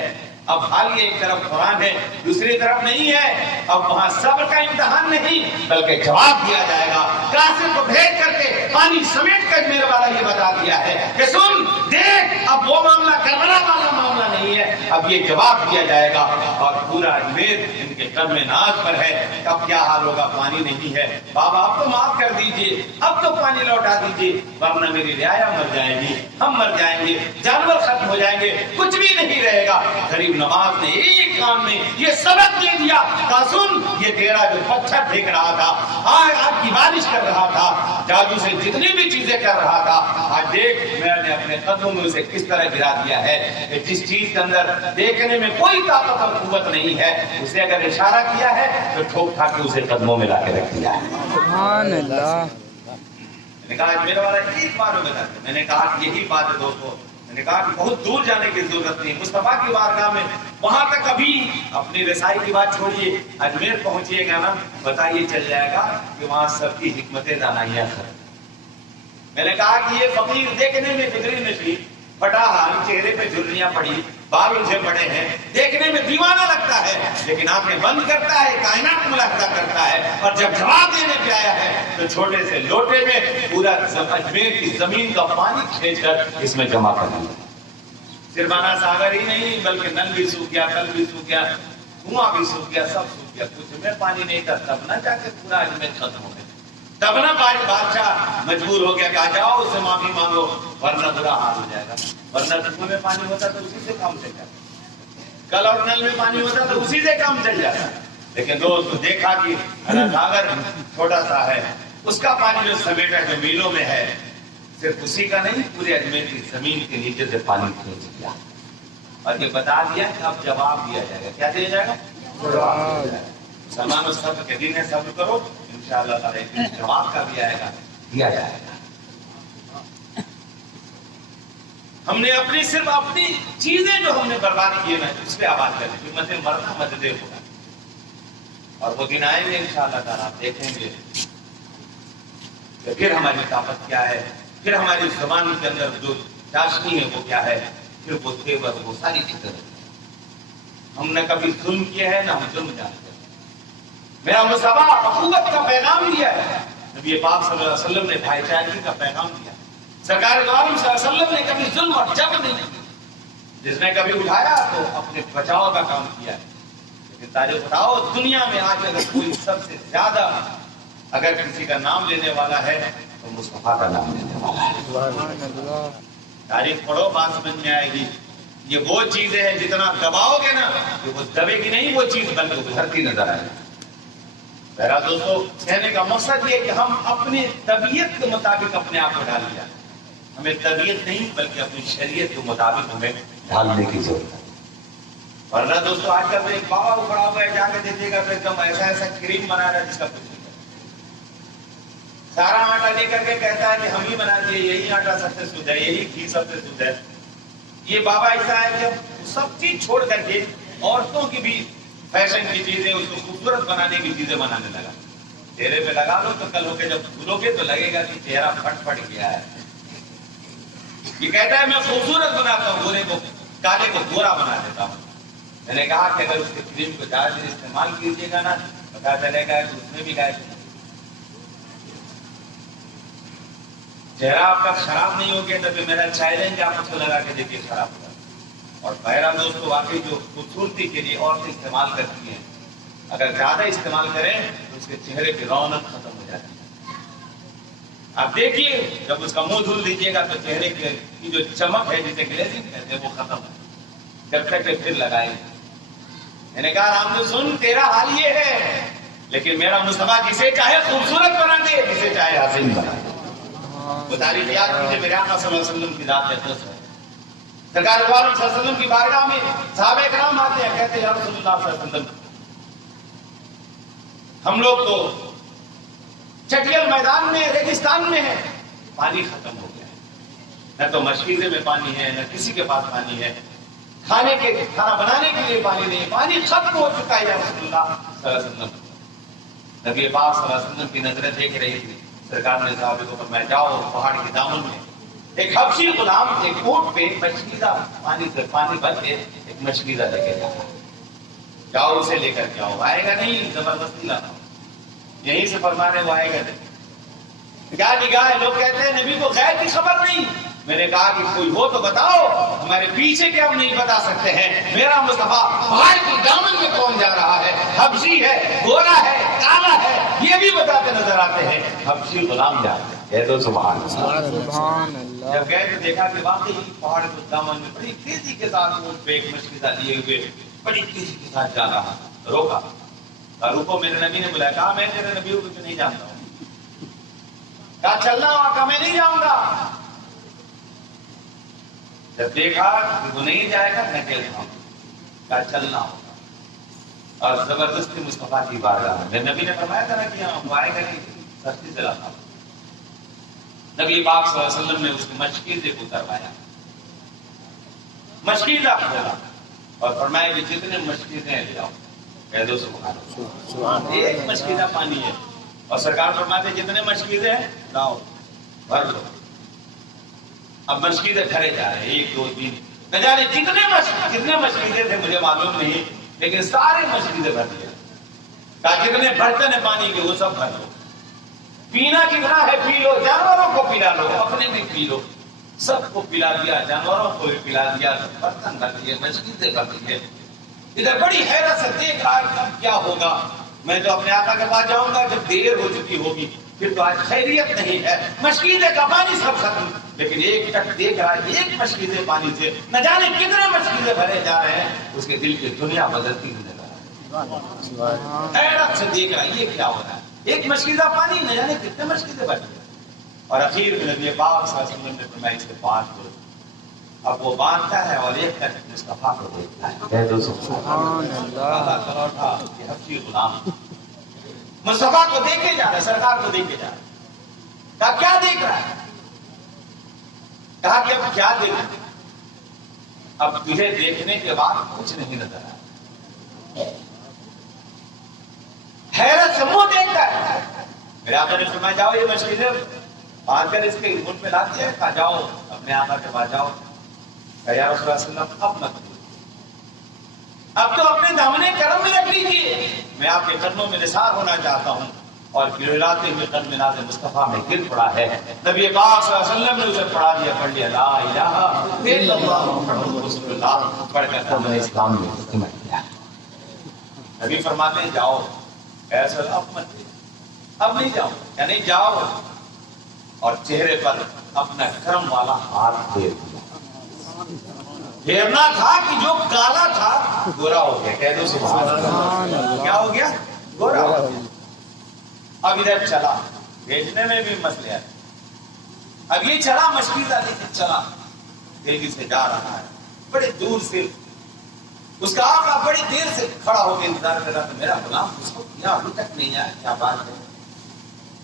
اب حالیہ ایک طرف قرآن ہے دوسری طرف نہیں ہے، اب وہاں صبر کا امتحان نہیں بلکہ جواب دیا جائے گا۔ قاصد کو بھیج کر کے پانی سمیٹ کر میرے والا یہ بتا دیا ہے کہ سن دیکھ، اب وہ معاملہ کربلا والا معاملہ نہیں ہے، اب یہ جواب دیا جائے گا۔ اور پورا اجمیر ان کے قدم ناز پر ہے، اب کیا حال ہوگا؟ پانی نہیں ہے، بابا اب تو معاف کر دیجئے، اب تو پانی لوٹا دیجئے، ورنہ میری رعایا مر جائے گی، ہم مر جائیں گے، جانور ختم ہو جائیں گے، کچھ بھی نہیں رہے گا۔ غریب نواز نے ایک کام میں یہ سبق دے دیا کہ سن، یہ تیرا جو پتھر پھینک رہا تھا، آگ کی بارش کر رہا تھا، جادو سے جتنی بھی چیزیں کر رہا تھا، آج دیکھ میں نے اپنے قدموں میں اسے کس طرح گرا دیا ہے کہ جس چیز کے اندر دیکھنے میں کوئی طاقت اور قوت نہیں ہے، اسے اگر اشارہ کیا ہے تو ٹھوک ٹھاک کے اسے قدموں میں لا کے رکھ دیا ہے۔ سبحان اللہ۔ میں نے کہا میرے والا ایک بار میں نے کہا کہ یہی بات ہے دوستو، نے کہا کہ بہت دور جانے کی ضرورت نہیں، مصطفیٰ کی بارگاہ میں وہاں تک ابھی اپنی رسائی کی بات چھوڑیے، اجمیر پہنچیے گا نا، بتائیے چل جائے گا کہ وہاں سب کی حکمت دانائیاں ختم۔ میں نے کہا کہ یہ فقیر دیکھنے میں فکری نشی، پٹا حال، چہرے پہ جھریاں پڑی، بال الجھے پڑے ہیں، دیکھنے میں دیوانہ لگتا ہے، لیکن آنکھیں بند کرتا ہے، کائنات ملاحظہ کرتا ہے، اور جب جواب دینے پہ آیا ہے تو چھوٹے سے لوٹے میں پورا اجمیر کی زمین کا پانی کھینچ کر اس میں جمع کر دیا۔ صرف انا ساگر ہی نہیں بلکہ نل بھی سوکھ گیا، کل بھی سوکھ گیا، کنواں بھی سوکھ گیا، سب سوکھ گیا، کچھ میں پانی نہیں تھا، تب نہ جا کے پورا اجمیر ختم ہو گیا۔ تب نہ بادشاہ مجبور ہو گیا کہ جاؤ اس سے معافی مانگو ورنہ برا حال ہو جائے گا، ورنہ کنویں میں پانی ہوتا تو اسی سے کام چل جاتا، کل اور نل میں پانی ہوتا تو اسی سے کام چل جاتا۔ لیکن دوست دیکھا کہ ساگر چھوٹا سا ہے، اس کا پانی جو سمیٹا جو میلوں میں ہے، صرف اسی کا نہیں پورے اجمیر کی زمین کے نیچے سے پانی کھینچ لیا، اور یہ بتا دیا کہ اب جواب دیا جائے گا۔ کیا دیا جائے گا؟ جواب دیا جائے گا۔ مسلمانوں صبر کے دن ہے، صبر کرو، انشاءاللہ تعالی ایک دن جواب کا بھی آئے گا، دیا جائے گا۔ ہم نے صرف اپنی چیزیں جو ہم نے برباد کیے نا اس پہ آباد کریں، خدمت مرنا مدد ہوگا، اور وہ دن آئیں گے انشاءاللہ تعالی، آپ دیکھیں گے کہ پھر ہماری طاقت کیا ہے، پھر ہماری زبان کے اندر جو چاشنی ہے وہ کیا ہے، پھر وہ تیور، وہ ساری چیزیں۔ ہم نے کبھی ظلم کیا ہے نہ ہم ظلم جانتے ہیں۔ میرا مصطفیٰ اخوت کا پیغام دیا ہے، نبی پاک صلی اللہ علیہ وسلم نے بھائی چارگی کا پیغام دیا، سرکار دو عالم صلی اللہ علیہ وسلم نے کبھی ظلم اور جبر نہیں کیا، جس نے کبھی اٹھایا تو اپنے بچاؤ کا کام کیا ہے۔ لیکن تاریخ بتاؤ دنیا میں آج اگر کوئی سب سے زیادہ اگر کسی کا نام لینے والا ہے تو مصطفیٰ کا نام لینے والا ہے۔ تاریخ پڑھو بات سمجھ میں آئے گی۔ یہ وہ چیزیں ہیں جتنا دباؤ گے نا کہ وہ دبے گی نہیں وہ چیز بلکہ ابھرتی نظر آئے گی۔ میرا دوستو کہنے کا مقصد یہ کہ ہم اپنی طبیعت کے مطابق اپنے آپ کو ڈال لیا، ہمیں طبیعت نہیں بلکہ اپنی شریعت کے مطابق ہمیں ڈھالنے کی ضرورت ہے۔ ورنہ دوستو آج کل ایک بابا کھڑا ہوا ہے، جا کے دیکھیے گا تو ایک دم ایسا ایسا کریم بنا رہا ہے جس کا کچھ نہیں، سارا آٹا لے کر کے کہتا ہے کہ ہم ہی بنا دیے، یہی آٹا سب سے شدھ ہے، یہی گھی سب سے شدھ ہے۔ یہ بابا ایسا ہے کہ سب چیز چھوڑ کر کے عورتوں کی بھی فیشن کی چیزیں، اس کو خوبصورت بنانے کی چیزیں بنانے لگا۔ چہرے پہ لگا لو تو کل ہو کے جب دھلو گے تو لگے گا کہ چہرہ پھٹ گیا ہے۔ یہ کہتا ہے میں خوبصورت بناتا ہوں، گورے کو کالے کو گورا بنا دیتا ہوں۔ میں نے کہا کہ اگر اس کے کریم کو زیادہ دیر استعمال کیجیے گا نا پتا چلے گا کہ اس میں بھی گائے چہرہ آپ کا خراب نہیں ہو گیا تو پھر میرا چیلنج آپ اس کو لگا کے دیکھیے خراب ہوگا۔ اور میرا دوست واقعی جو خوبصورتی کے لیے عورتیں استعمال کرتی ہیں، اگر زیادہ استعمال کریں تو اس کے چہرے کی رونق ختم ہو جاتی ہے۔ آپ دیکھیے جب اس کا منہ دھل دیجیے گا تو چہرے کی جو چمک ہے جسے گلیزنگ کہتے ہیں وہ ختم ہے، جب تک کہ پھر لگائیں گے۔ میں نے کہا رام جو سن تیرا حال یہ ہے، لیکن میرا مصطفیٰ جسے چاہے خوبصورت بنا دے، جسے چاہے حسین بنا دے۔ وہ تاریخ یاد کیجیے میرے آقا صلی اللہ علیہ وسلم کی ذات اقدس ہے۔ سرکار دو عالم صلی اللہ علیہ وسلم کی بارگاہ میں صحابہ کرام آتے ہیں، کہتے ہیں یا رسول اللہ صلی اللہ علیہ وسلم ہم لوگ تو چٹیل میدان میں ریگستان میں ہیں، پانی ختم ہو گیا ہے، نہ تو مشکیزے میں پانی ہے نہ کسی کے پاس پانی ہے، کھانا بنانے کے لیے پانی نہیں، پانی ختم ہو چکا ہے یا رسول اللہ صلی اللہ علیہ وسلم۔ نبی پاک صلی اللہ علیہ وسلم کی نظریں دیکھ رہی تھی، سرکار نے صحابہ کو فرمایا جاؤ پہاڑ کے دامن میں ایک حبشی غلام ایک اونٹ پہ مشکیزہ پانی بھر کے ایک مشکیزہ لے کے جاؤ اسے لے کر کے آؤ، آئے گا نہیں زبردستی لانا، یہیں سے فرما رہے وہ آئے گا نہیں۔ کیا نگاہ ہے، لوگ کہتے ہیں نبی کو غیب کی خبر نہیں۔ میں نے کہا کہ کوئی ہو تو بتاؤ، ہمارے پیچھے کے ہم نہیں بتا سکتے ہیں۔ میرا مصطفیٰ پہاڑ کی دامن میں کون جا رہا ہے، حبشی ہے، گورا ہے، کالا ہے، یہ بھی بتاتے نظر آتے ہیں، حبشی غلام جا رہے ہیں۔ کہہ دو سبحان اللہ۔ جب گئے تو دیکھا کہ واقعی پہاڑ کے دامن میں بڑی تیزی کے ساتھ اونٹ پہ ایک مشکیزہ لیے ہوئے بڑی تیزی کے ساتھ جا رہا، روکا، رکو، میرے نبی نے بلایا، کہا میں تیرے نبی کو نہیں جانتا ہوں، کہا چلنا ہوا، کہا میں نہیں جاؤں گا۔ جب دیکھا کہ وہ نہیں جائے گا میں کہتا ہوں، کہا چلنا ہوگا، اور زبردستی مصطفیٰ کی بارگاہ میں نبی نے فرمایا تھا نا کہ وہ آئے گا نہیں، سختی سے لاتا ہوں۔ نبی پاک صلی اللہ علیہ وسلم نے اس کے مشکیزے کو اتروایا، مشکیزہ کھولا اور فرمایا کہ جتنے مشکیزیں لے آؤ، کہہ دو سبحان اللہ، ایک مشکیزہ پانی ہے، اور سرکار فرماتے جتنے مشکیزیں ہیں لاؤ بھر لو۔ اب مشکیزیں بھرے جا رہے ہیں، 1 2 3 نہ جانے کتنے مشکیزیں تھے مجھے معلوم نہیں، لیکن سارے مشکیزیں بھر لیا، کہا جتنے برتن ہیں پانی کے وہ سب بھر لو، پینا کتنا ہے پی لو، جانوروں کو پلا لو، اپنے بھی پی لو، سب کو پلا دیا، جانوروں کو بھی پلا دیا، برتن بھر دیے، مشکیزیں بھر دیے۔ ادھر بڑی حیرت سے دیکھ رہا ہے کیا ہوگا، میں تو اپنے آقا کے پاس جاؤں گا جب دیر ہو چکی ہوگی، پھر تو آج خیریت نہیں ہے، مشکیزیں کا پانی سب ختم، لیکن ایک ٹک دیکھ رہا ہے ایک مشکیزیں پانی سے نہ جانے کتنے مشکیزیں بھرے جا رہے ہیں، اس کے دل کی دنیا بدلتی ہوئی نظر آ رہی ہے، حیرت سے دیکھ رہا ہے یہ کیا ہو رہا ہے، ایک مشکیزہ پانی نہ جانے کتنے مشکیزیں بھرے، اور اخیر میں نبی پاک صلی اللہ علیہ وسلم نے فرمایا اس کے پاس کو اب وہ باندھتا ہے اور ایک تک مصطفیٰ کو دیکھتا ہے، کہہ دو سبحان اللہ، یہ حبشی غلام مصطفیٰ کو دیکھے جا رہا ہے، سرکار کو دیکھے جا رہا ہے، کہا کیا دیکھ رہا ہے، کہا کہ اب کیا دیکھ رہا ہے، اب تجھے دیکھنے کے بعد کچھ نہیں نظر آیا، حیرت سے منہ دیکھتا ہے، میرے آقا نے فرمایا جاؤ یہ مشکلیں باندھ کر اس کے منہ پہ لاتی ہے، کہا جاؤ اپنے آقا کے پاس جاؤ، کہا یا رسول اللہ صلی اللہ علیہ وسلم اب مت، اب تو اپنے دامنے کرم میں رکھ لیجیے، میں آپ کے قدموں میں نثار ہونا چاہتا ہوں، اور گراتے ہوئے قدم ناز مصطفیٰ میں گر پڑا ہے، نبی پاک صلی اللہ علیہ وسلم نے اسے پڑھا دیا، پڑھ لیا لا الہ الا اللہ محمد رسول اللہ، پڑھ کر قدم اسلام میں سمجھ لیا، نبی فرماتے ہیں جاؤ، ایسا اب مت، اب نہیں جاؤ، یعنی جاؤ اور چہرے پر اپنا کرم والا ہاتھ پھیر دیا، پھیرنا تھا کہ جو کالا تھا گورا ہو گیا، کہہ دو سبحان اللہ، کیا ہو گیا، گورا ہو گیا۔ اب ادھر چلا، بھیجنے میں بھی مسئلہ ہے، اب یہ چلا مشکیزہ لے کے چلا، تیزی سے جا رہا ہے، بڑے دور سے اس کا آقا بڑی دیر سے کھڑا ہو کے انتظار کر رہا تھا، میرا غلام اس کو کیا ابھی تک نہیں آیا، کیا بات ہے،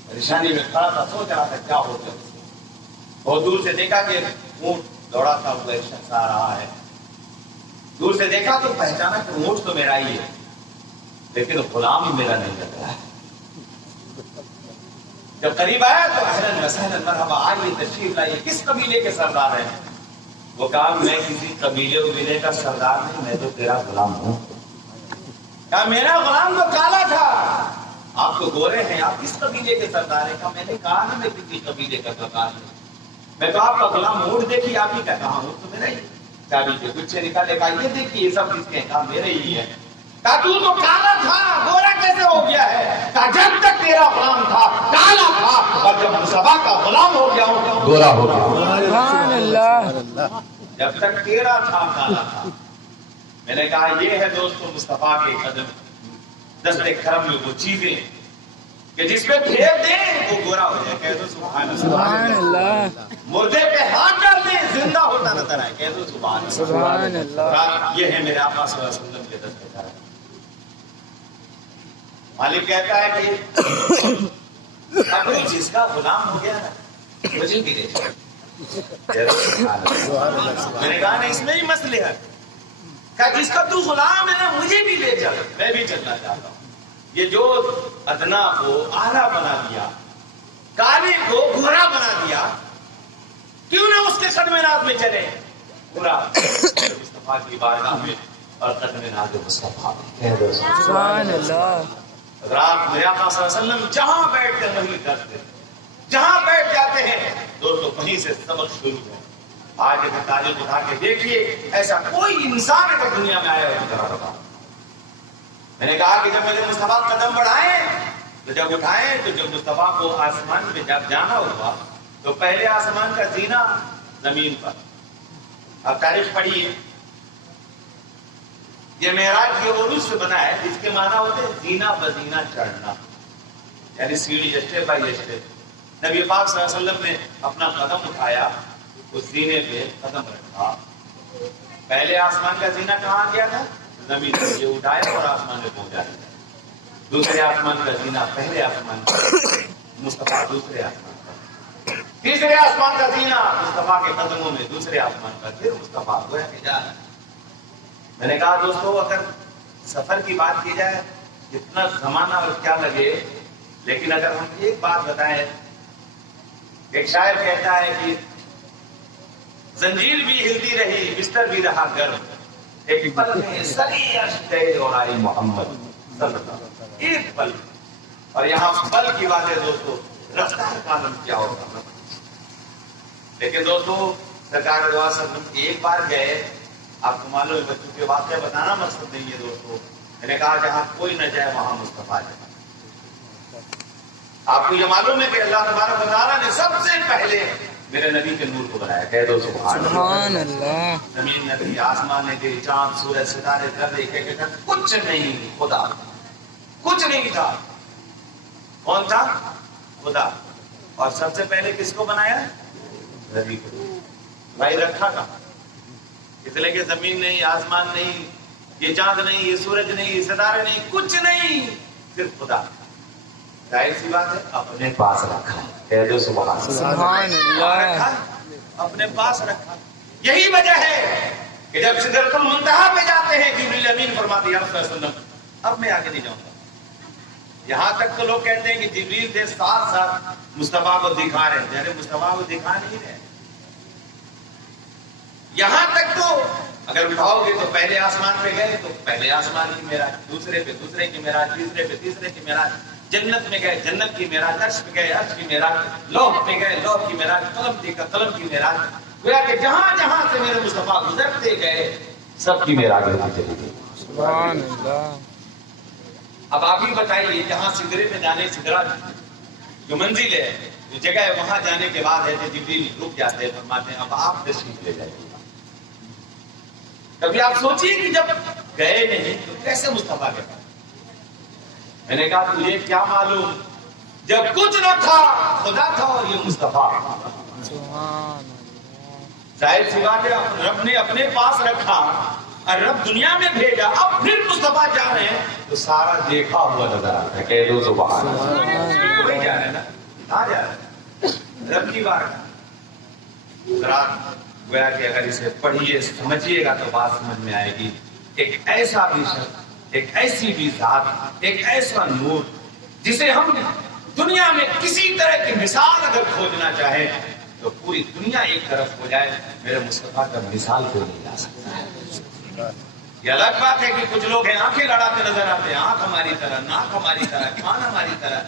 پریشانی میں کھڑا تھا، سوچ رہا تھا کیا ہو گیا، بہت دور سے دیکھا کہ اونٹ دوڑاتا ہوا ایک شخص آ رہا ہے، دور سے دیکھا تو پہچانا کہ اونٹ تو میرا ہی ہے، لیکن غلام ہی میرا نہیں لگ رہا ہے، جب قریب آیا تو اہلاً وسہلاً مرحبا، آئیے تشریف لائیے، کس قبیلے کے سردار ہیں، وہ کہا میں کسی قبیلے کا سردار نہیں، میں تو تیرا غلام ہوں، کہا میرا غلام تو کالا تھا، آپ تو گورے ہیں، آپ کس قبیلے کے سردار ہیں، کہا میں نے کہا نا میں کسی قبیلے کا سردار ہوں، میں تو آپ کا غلام اونٹ دیکھی آپ ہی کا، کہا اونٹ تو میرا ہی، چابی کے گچھے نکالے، کہا یہ دیکھیے یہ سب کس کے ہیں، کہا میرے ہی ہے، کہا تو کالا تھا گورا کیسے ہو گیا ہے، کہا جب تک تیرا غلام تھا کالا تھا، اور جب مصطفیٰ کا غلام ہو گیا گورا ہو گیا، سبحان اللہ، جب تک تیرا تھا کالا تھا۔ میں نے کہا یہ ہے دوستو مصطفیٰ کے قدم دست کرم میں وہ چیزیں کہ جس پہ پھیر دیں وہ گورا ہو جائے، کہہ دو سبحان اللہ، مردے پہ ہاتھ ڈال دیں زندہ ہوتا نظر آئے، کہہ دو سبحان اللہ، یہ ہے میرے آقا صلی اللہ علیہ وسلم کے دست کرم۔ مالک کہتا ہے کہ اگر جس کا غلام ہو گیا نا مجھے بھی دے، میں نے کہا نا اس میں ہی مسئلہ ہے، کہ جس کا تو غلام ہے نا مجھے بھی لے چل، میں بھی چلنا چاہتا ہوں، یہ جو ادنا کو اعلیٰ بنا دیا، کالے کو گورا بنا دیا، کیوں نہ اس کے قدم ناز میں چلے، گورا مصطفیٰ کی بارگاہ میں اور قدم ناز مصطفیٰ، سبحان اللہ، رات میرے آقا صلی اللہ علیہ وسلم جہاں بیٹھ کر وہی کرتے، جہاں بیٹھ جاتے ہیں دوستو کہیں سے سبق شروع ہے۔ آج ایک تاریخ اٹھا کے دیکھیے، ایسا کوئی انسان اگر دنیا میں آیا ہے، میں نے کہا کہ جب میرے مصطفیٰ قدم بڑھائیں تو جب اٹھائیں تو جب مصطفیٰ کو آسمان میں جب جانا ہوا تو پہلے آسمان کا زینہ زمین پر، اب تاریخ پڑھیے، یہ معراج کے عروج سے بنا ہے، اس کے معنی ہوتے ہیں زینہ بزینہ چڑھنا، یعنی سیڑھی اسٹیپ بائی اسٹیپ۔ نبی پاک صلی اللہ علیہ وسلم نے اپنا قدم اٹھایا، اس زینے پہ قدم رکھا، پہلے آسمان کا زینہ کہاں گیا تھا، زمین پر، یہ اٹھایا اور آسمان میں پہنچا دیا، دوسرے آسمان کا زینہ پہلے آسمان پر، مصطفیٰ دوسرے آسمان پر، تیسرے آسمان کا زینہ مصطفیٰ کے قدموں میں، دوسرے آسمان کا پھر مصطفیٰ گویا کہ جا رہا ہے۔ میں نے کہا دوستو اگر سفر کی بات کی جائے اتنا زمانہ اور کیا لگے، لیکن اگر ہم ایک بات بتائیں، ایک شاعر کہتا ہے کہ زنجیر بھی ہلتی رہی بستر بھی رہا گرم، ایک پل میں سری عرش گئے اور آئی محمد صلی اللہ علیہ وسلم، ایک پل۔ اور یہاں پل کی بات ہے دوستو، رفتار کا عالم کیا ہوگا۔ لیکن دوستو سرکار صلی اللہ علیہ وسلم ایک بار گئے، آپ کو معلوم ہے بچوں کے واقعہ بتانا مقصد نہیں ہے دوستو، میں نے کہا جہاں کوئی نہ جائے وہاں مصطفیٰ جائے۔ آپ کو یہ معلوم ہے کہ اللہ تبارک و تعالیٰ نے سب سے پہلے میرے نبی کے نور کو بنایا، کہہ دو سبحان اللہ۔ زمین نے دی، آسمان نے دی، چاند سورج ستارے درے کہ کچھ نہیں، خدا کچھ نہیں تھا۔ کون تھا؟ خدا۔ اور سب سے پہلے کس کو بنایا؟ نبی کو۔ بھائی رکھا تھا اس لیے کہ زمین نہیں، آسمان نہیں، یہ چاند نہیں، یہ سورج نہیں، یہ ستارے نہیں، کچھ نہیں، صرف خدا۔ ظاہر سی بات ہے اپنے پاس رکھا، کہہ دو سبحان اللہ، اپنے پاس رکھا۔ یہی وجہ ہے کہ جب سدرۃ المنتہا پہ جاتے ہیں جبریل امین فرماتے ہیں صلی اللہ علیہ وسلم اب میں آگے نہیں جاؤں گا۔ یہاں تک تو لوگ کہتے ہیں کہ جبریل تھے ساتھ ساتھ مصطفیٰ کو دکھا رہے ہیں، یعنی مصطفیٰ کو دکھا نہیں رہے۔ یہاں تک تو اگر اٹھاؤ گے تو پہلے آسمان پہ گئے تو پہلے آسمان کی معراج، دوسرے پہ دوسرے کی معراج، تیسرے پہ تیسرے کی معراج، جنت میں گئے جنت کی معراج، عرش پہ گئے عرش کی معراج، لوح پہ گئے لوح کی معراج، قلم دیکھا قلم کی معراج۔ گویا کہ جہاں جہاں سے میرے مصطفیٰ گزرتے گئے سب کی معراج ہوتی چلی گئی۔ سبحان اللہ۔ اب آپ ہی بتائیے جہاں سدرے میں جانے، سدرا جو منزل ہے جو جگہ ہے، وہاں جانے کے بعد ہے کہ جبریل رک جاتے ہیں، فرماتے ہیں اب آپ تشریف لے جائیے۔ کبھی آپ سوچیے کہ جب گئے نہیں تو کیسے مصطفیٰ کے پاس؟ میں نے کہا تجھے کیا معلوم، جب کچھ نہ تھا خدا تھا اور یہ مصطفیٰ۔ ظاہر سی بات ہے رب نے اپنے پاس رکھا اور رب دنیا میں بھیجا، اب پھر مصطفیٰ جا رہے ہیں تو سارا دیکھا ہوا نظر آتا ہے، کہہ دو سبحان اللہ۔ وہی جا رہے ہیں نا، کہاں جا رہے ہیں؟ رب کی بارگاہ۔ رات گویا کہ اگر اسے پڑھیے سمجھیے گا تو بات سمجھ میں آئے گی۔ ایک ایسا بھی شخص، ایک ایسی بھی ذات، ایک ایسا نور جسے ہم دنیا میں کسی طرح کی مثال اگر کھوجنا چاہیں تو پوری دنیا ایک طرف ہو جائے، میرے مصطفیٰ کا مثال کوئی نہیں لا سکتا ہے۔ یہ الگ بات ہے کہ کچھ لوگ ہیں آنکھیں لڑاتے نظر آتے ہیں، آنکھ ہماری طرح، ناک ہماری طرح، کان ہماری طرح۔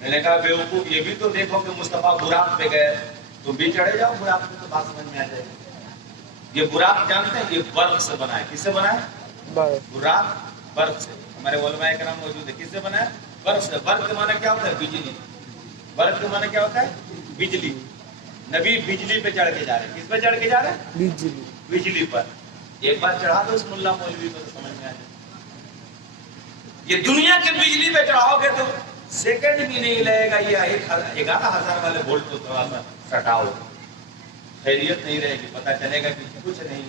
میں نے کہا بیوقوف یہ بھی تو دیکھو کہ مصطفیٰ براق پہ گئے، تم بھی چڑھے جاؤ براق پہ تو بات سمجھ میں آ جائے گی۔ یہ براق جانتے ہیں، یہ برق سے بنا ہے۔ کس سے بنا ہے؟ براق برق سے۔ ہمارے علماء کرام موجود ہے، کس سے بنا ہے؟ برق سے۔ برق کا معنی کیا ہوتا ہے؟ بجلی۔ برق کا معنی کیا ہوتا ہے؟ بجلی۔ نبی بجلی پہ چڑھ کے جا رہے ہیں۔ کس پہ چڑھ کے جا رہے ہیں؟ بجلی۔ بجلی پر۔ ایک بار چڑھا دو اس ملا مولوی کو تو سمجھ میں آ جائے۔ یہ دنیا کی بجلی پہ چڑھاؤ گے تو سیکنڈ بھی نہیں لگے گا، یہ 11,000 والے وولٹ کو تھوڑا سا سٹاؤ، خیریت نہیں رہے گی، پتہ چلے گا کہ کچھ نہیں،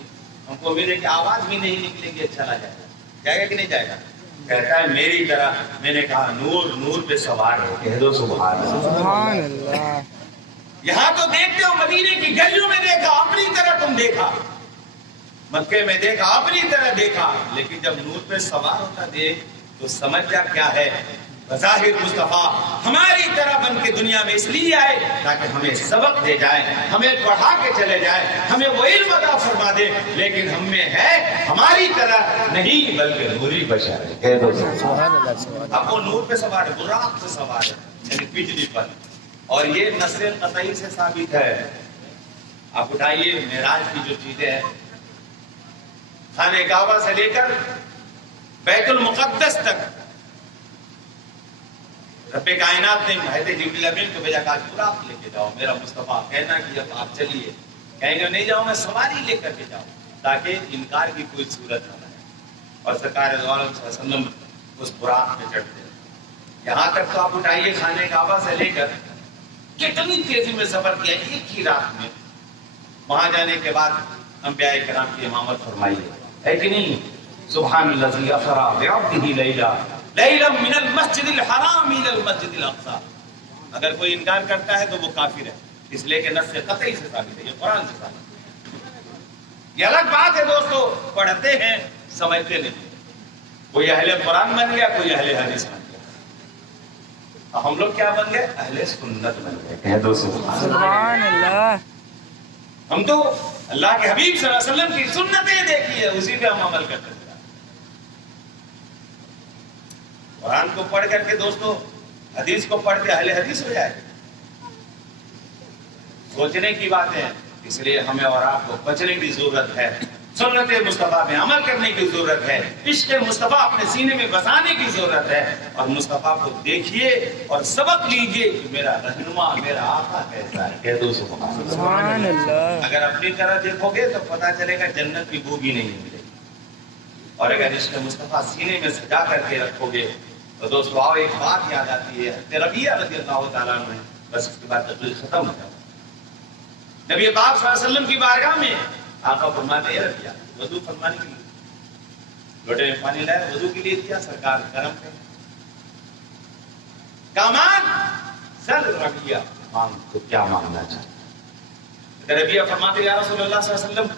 ہم کو امید ہے کہ آواز بھی نہیں نکلے گی، اچھا نہ جائے گا۔ جائے گا کہ نہیں جائے گا؟ کہتا ہے میری طرح، میں نے کہا نور نور پہ سوار ہے، کہہ دو سبحان اللہ۔ یہاں تو دیکھتے ہو مدینے کی گلیوں میں دیکھا اپنی طرح تم دیکھا، مکے میں دیکھا اپنی طرح دیکھا، لیکن جب نور پہ سوار ہوتا دیکھ تو سمجھ جا کیا ہے، بظاہر مصطفیٰ ہماری طرح بن کے دنیا میں اس لیے آئے تاکہ ہمیں سبق دے جائے، ہمیں پڑھا کے چلے جائے، ہمیں وہ علم عطا فرما دے، لیکن ہم میں ہے ہماری طرح نہیں بلکہ نوری بشر ہے۔ اب وہ نور پہ سوار ہے، براق سے سوار ہے، یعنی بجلی پر۔ اور یہ نصر قطعی سے ثابت ہے۔ آپ اٹھائیے معراج کی جو چیزیں ہیں، خانہ کعبہ سے لے کر بیت المقدس تک رب کائنات نے حضرت جبریل امین کو بھیجا، کہا پورا آپ لے کے جاؤ میرا مصطفیٰ، کہنا کہ اب آپ چلیے، کہیں گے نہیں جاؤں میں، سواری لے کر کے جاؤ تاکہ انکار کی کوئی صورت نہ رہے۔ اور سرکار دو عالم صلی اللہ علیہ وسلم اس براق میں چڑھتے ہیں۔ یہاں تک تو آپ اٹھائیے خانہ کعبہ سے لے کر کتنی تیزی میں سفر کیا ایک ہی رات میں، وہاں جانے کے بعد انبیاء کرام کی امامت فرمائی ہے کہ نہیں؟ سبحان الذی اسری بعبدہ لیلا من المسجد الحرام الى المسجد الاقصی۔ اگر کوئی انکار کرتا ہے تو وہ کافر ہے، اس لیے کہ نص قطعی سے ثابت ہے، یہ قرآن سے ثابت ہے۔ یہ الگ بات ہے دوستو، پڑھتے ہیں سمجھتے نہیں، کوئی اہل قرآن بن گیا، کوئی اہل حدیث بن گیا، اور ہم لوگ کیا بن گئے؟ اہل سنت بن گئے۔ کہہ دو سبحان اللہ۔ ہم تو اللہ کے حبیب صلی اللہ علیہ وسلم کی سنتیں دیکھی ہے، اسی پہ ہم عمل کرتے ہیں۔ قرآن کو پڑھ کر کے دوستو حدیث کو پڑھ کے اہل حدیث ہو جائے، سوچنے کی بات ہے۔ اس لیے ہمیں اور آپ کو بچنے کی ضرورت ہے، سنت مصطفیٰ میں عمل کرنے کی ضرورت ہے، عشق مصطفیٰ اپنے سینے میں بسانے کی ضرورت ہے، اور مصطفیٰ کو دیکھیے اور سبق لیجیے کہ میرا رہنما، میرا آقا کیسا ہے۔ کہہ دو سبحان اللہ۔ اگر اپنی طرح دیکھو گے تو پتا چلے گا جنت کی بو بھی نہیں ملے گی، اور اگر عشق مصطفیٰ سینے میں سجا کر کے رکھو گے تو دوستو آؤ ایک بات یاد آتی ہے، ربیعہ رضی اللہ تعالیٰ عنہ، بس اس کے بعد تقریر ختم ہو جائے۔ نبی پاک صلی اللہ علیہ وسلم کی بارگاہ میں آقا فرماتے ہیں ربیعہ وضو فرمانے کے لیے لوٹے میں پانی لایا، وضو کے لیے دیا، سرکار کرم کرے، کامان سر ربیعہ مانگ تو کیا مانگنا چاہتے؟ ربیعہ فرماتے یا رسول اللہ صلی اللہ علیہ وسلم،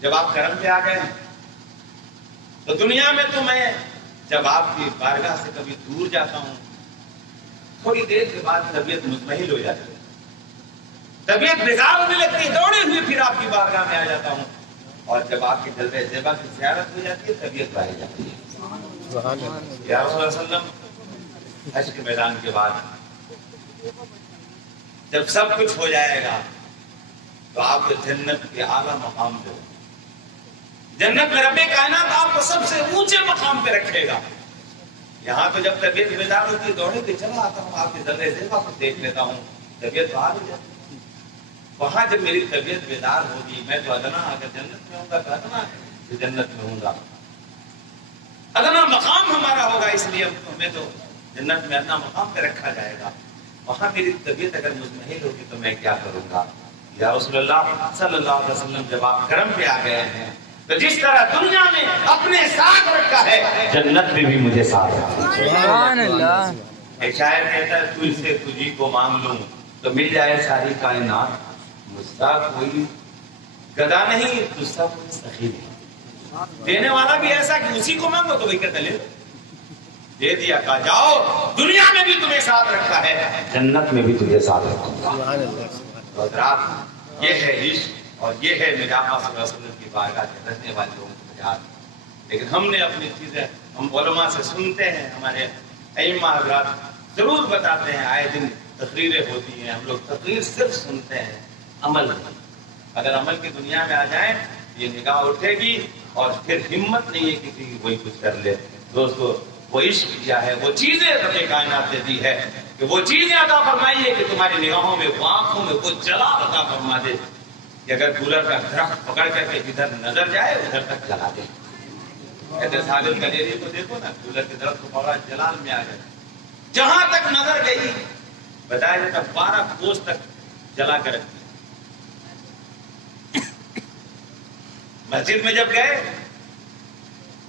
جب آپ کرم پہ آ گئے تو دنیا میں تو میں جب آپ کی بارگاہ سے کبھی دور جاتا ہوں، تھوڑی دیر کے بعد طبیعت مطمئن ہو جاتی ہے، طبیعت بیزار ہونے لگتی ہے، دوڑے ہوئے پھر آپ کی بارگاہ میں آ جاتا ہوں، اور جب آپ کے جلوہ زیبا کی زیارت ہو جاتی ہے طبیعت بڑھ جاتی ہے۔ یا رسول اللہ صلی اللہ علیہ وسلم، حج کے میدان کے بعد جب سب کچھ ہو جائے گا تو آپ کو جنت کے اعلیٰ مقام پہ، جنت میں رب کائنات آپ کو سب سے اونچے مقام پہ رکھے گا۔ یہاں تو جب طبیعت بیدار ہوتی ہے دوڑے کے چلا آتا ہوں، آپ کے جلوہ زیبا کو دیکھ لیتا ہوں، طبیعت باہر ہو جاتی ہے۔ وہاں جب میری طبیعت بیدار ہوگی، میں تو ادنا، اگر جنت میں ہوں گا تو ادنا ہے کہ جنت میں ہوں گا، ادنا مقام ہمارا ہوگا، اس لیے ہمیں تو جنت میں ادنا مقام پہ رکھا جائے گا۔ وہاں میری طبیعت اگر مطمئن ہوگی تو میں کیا کروں گا؟ یا رسول اللہ صلی اللہ علیہ وسلم، جب آپ کرم پہ آ گئے ہیں تو جس طرح دنیا میں اپنے ساتھ رکھا ہے جنت میں بھی مجھے ساتھ رکھا۔ سبحان اللہ۔ ایک شاعر کہتا ہے تجھ سے تجھی کو مانگ لوں تو مل جائے ساری کائنات، مجھ سا کوئی گدا نہیں، تجھ سا کوئی سخی نہیں، دینے والا بھی ایسا کہ اسی کو مانگو تو وہی کہتا لے دے دیا، کہا جاؤ دنیا میں بھی تمہیں ساتھ رکھا ہے، جنت میں بھی تجھے ساتھ رکھوں گا۔ حضرات، یہ ہے عشق اور یہ ہے میرے آقا صلی اللہ علیہ وسلم کی بارگاہ کے رہنے والے لوگوں کو یاد۔ لیکن ہم نے اپنی چیزیں ہم علماء سے سنتے ہیں، ہمارے ائمہ حضرات ضرور بتاتے ہیں، آئے دن تقریریں ہوتی ہیں، ہم لوگ تقریر صرف سنتے ہیں، عمل نہیں۔ اگر عمل کی دنیا میں آ جائیں یہ نگاہ اٹھے گی اور پھر ہمت نہیں ہے کسی کی کوئی کچھ کر لے۔ دوستو وہ عشق کیا ہے، وہ چیزیں رب کائنات نے دی ہے کہ وہ چیزیں عطا فرمائی ہے کہ تمہاری نگاہوں میں، وہ آنکھوں میں وہ جلال عطا فرما دے کہ اگر کولر کا درخت پکڑ کر کے جدھر نظر جائے ادھر تک جلا دے۔ کہتے ساحل گلیری کو دیکھو نا، کولر کے درخت کو پکڑا جلال میں آ گئے، جہاں تک نظر گئی بتایا جاتا 12 کوس تک جلا کر رکھی۔ مسجد میں جب گئے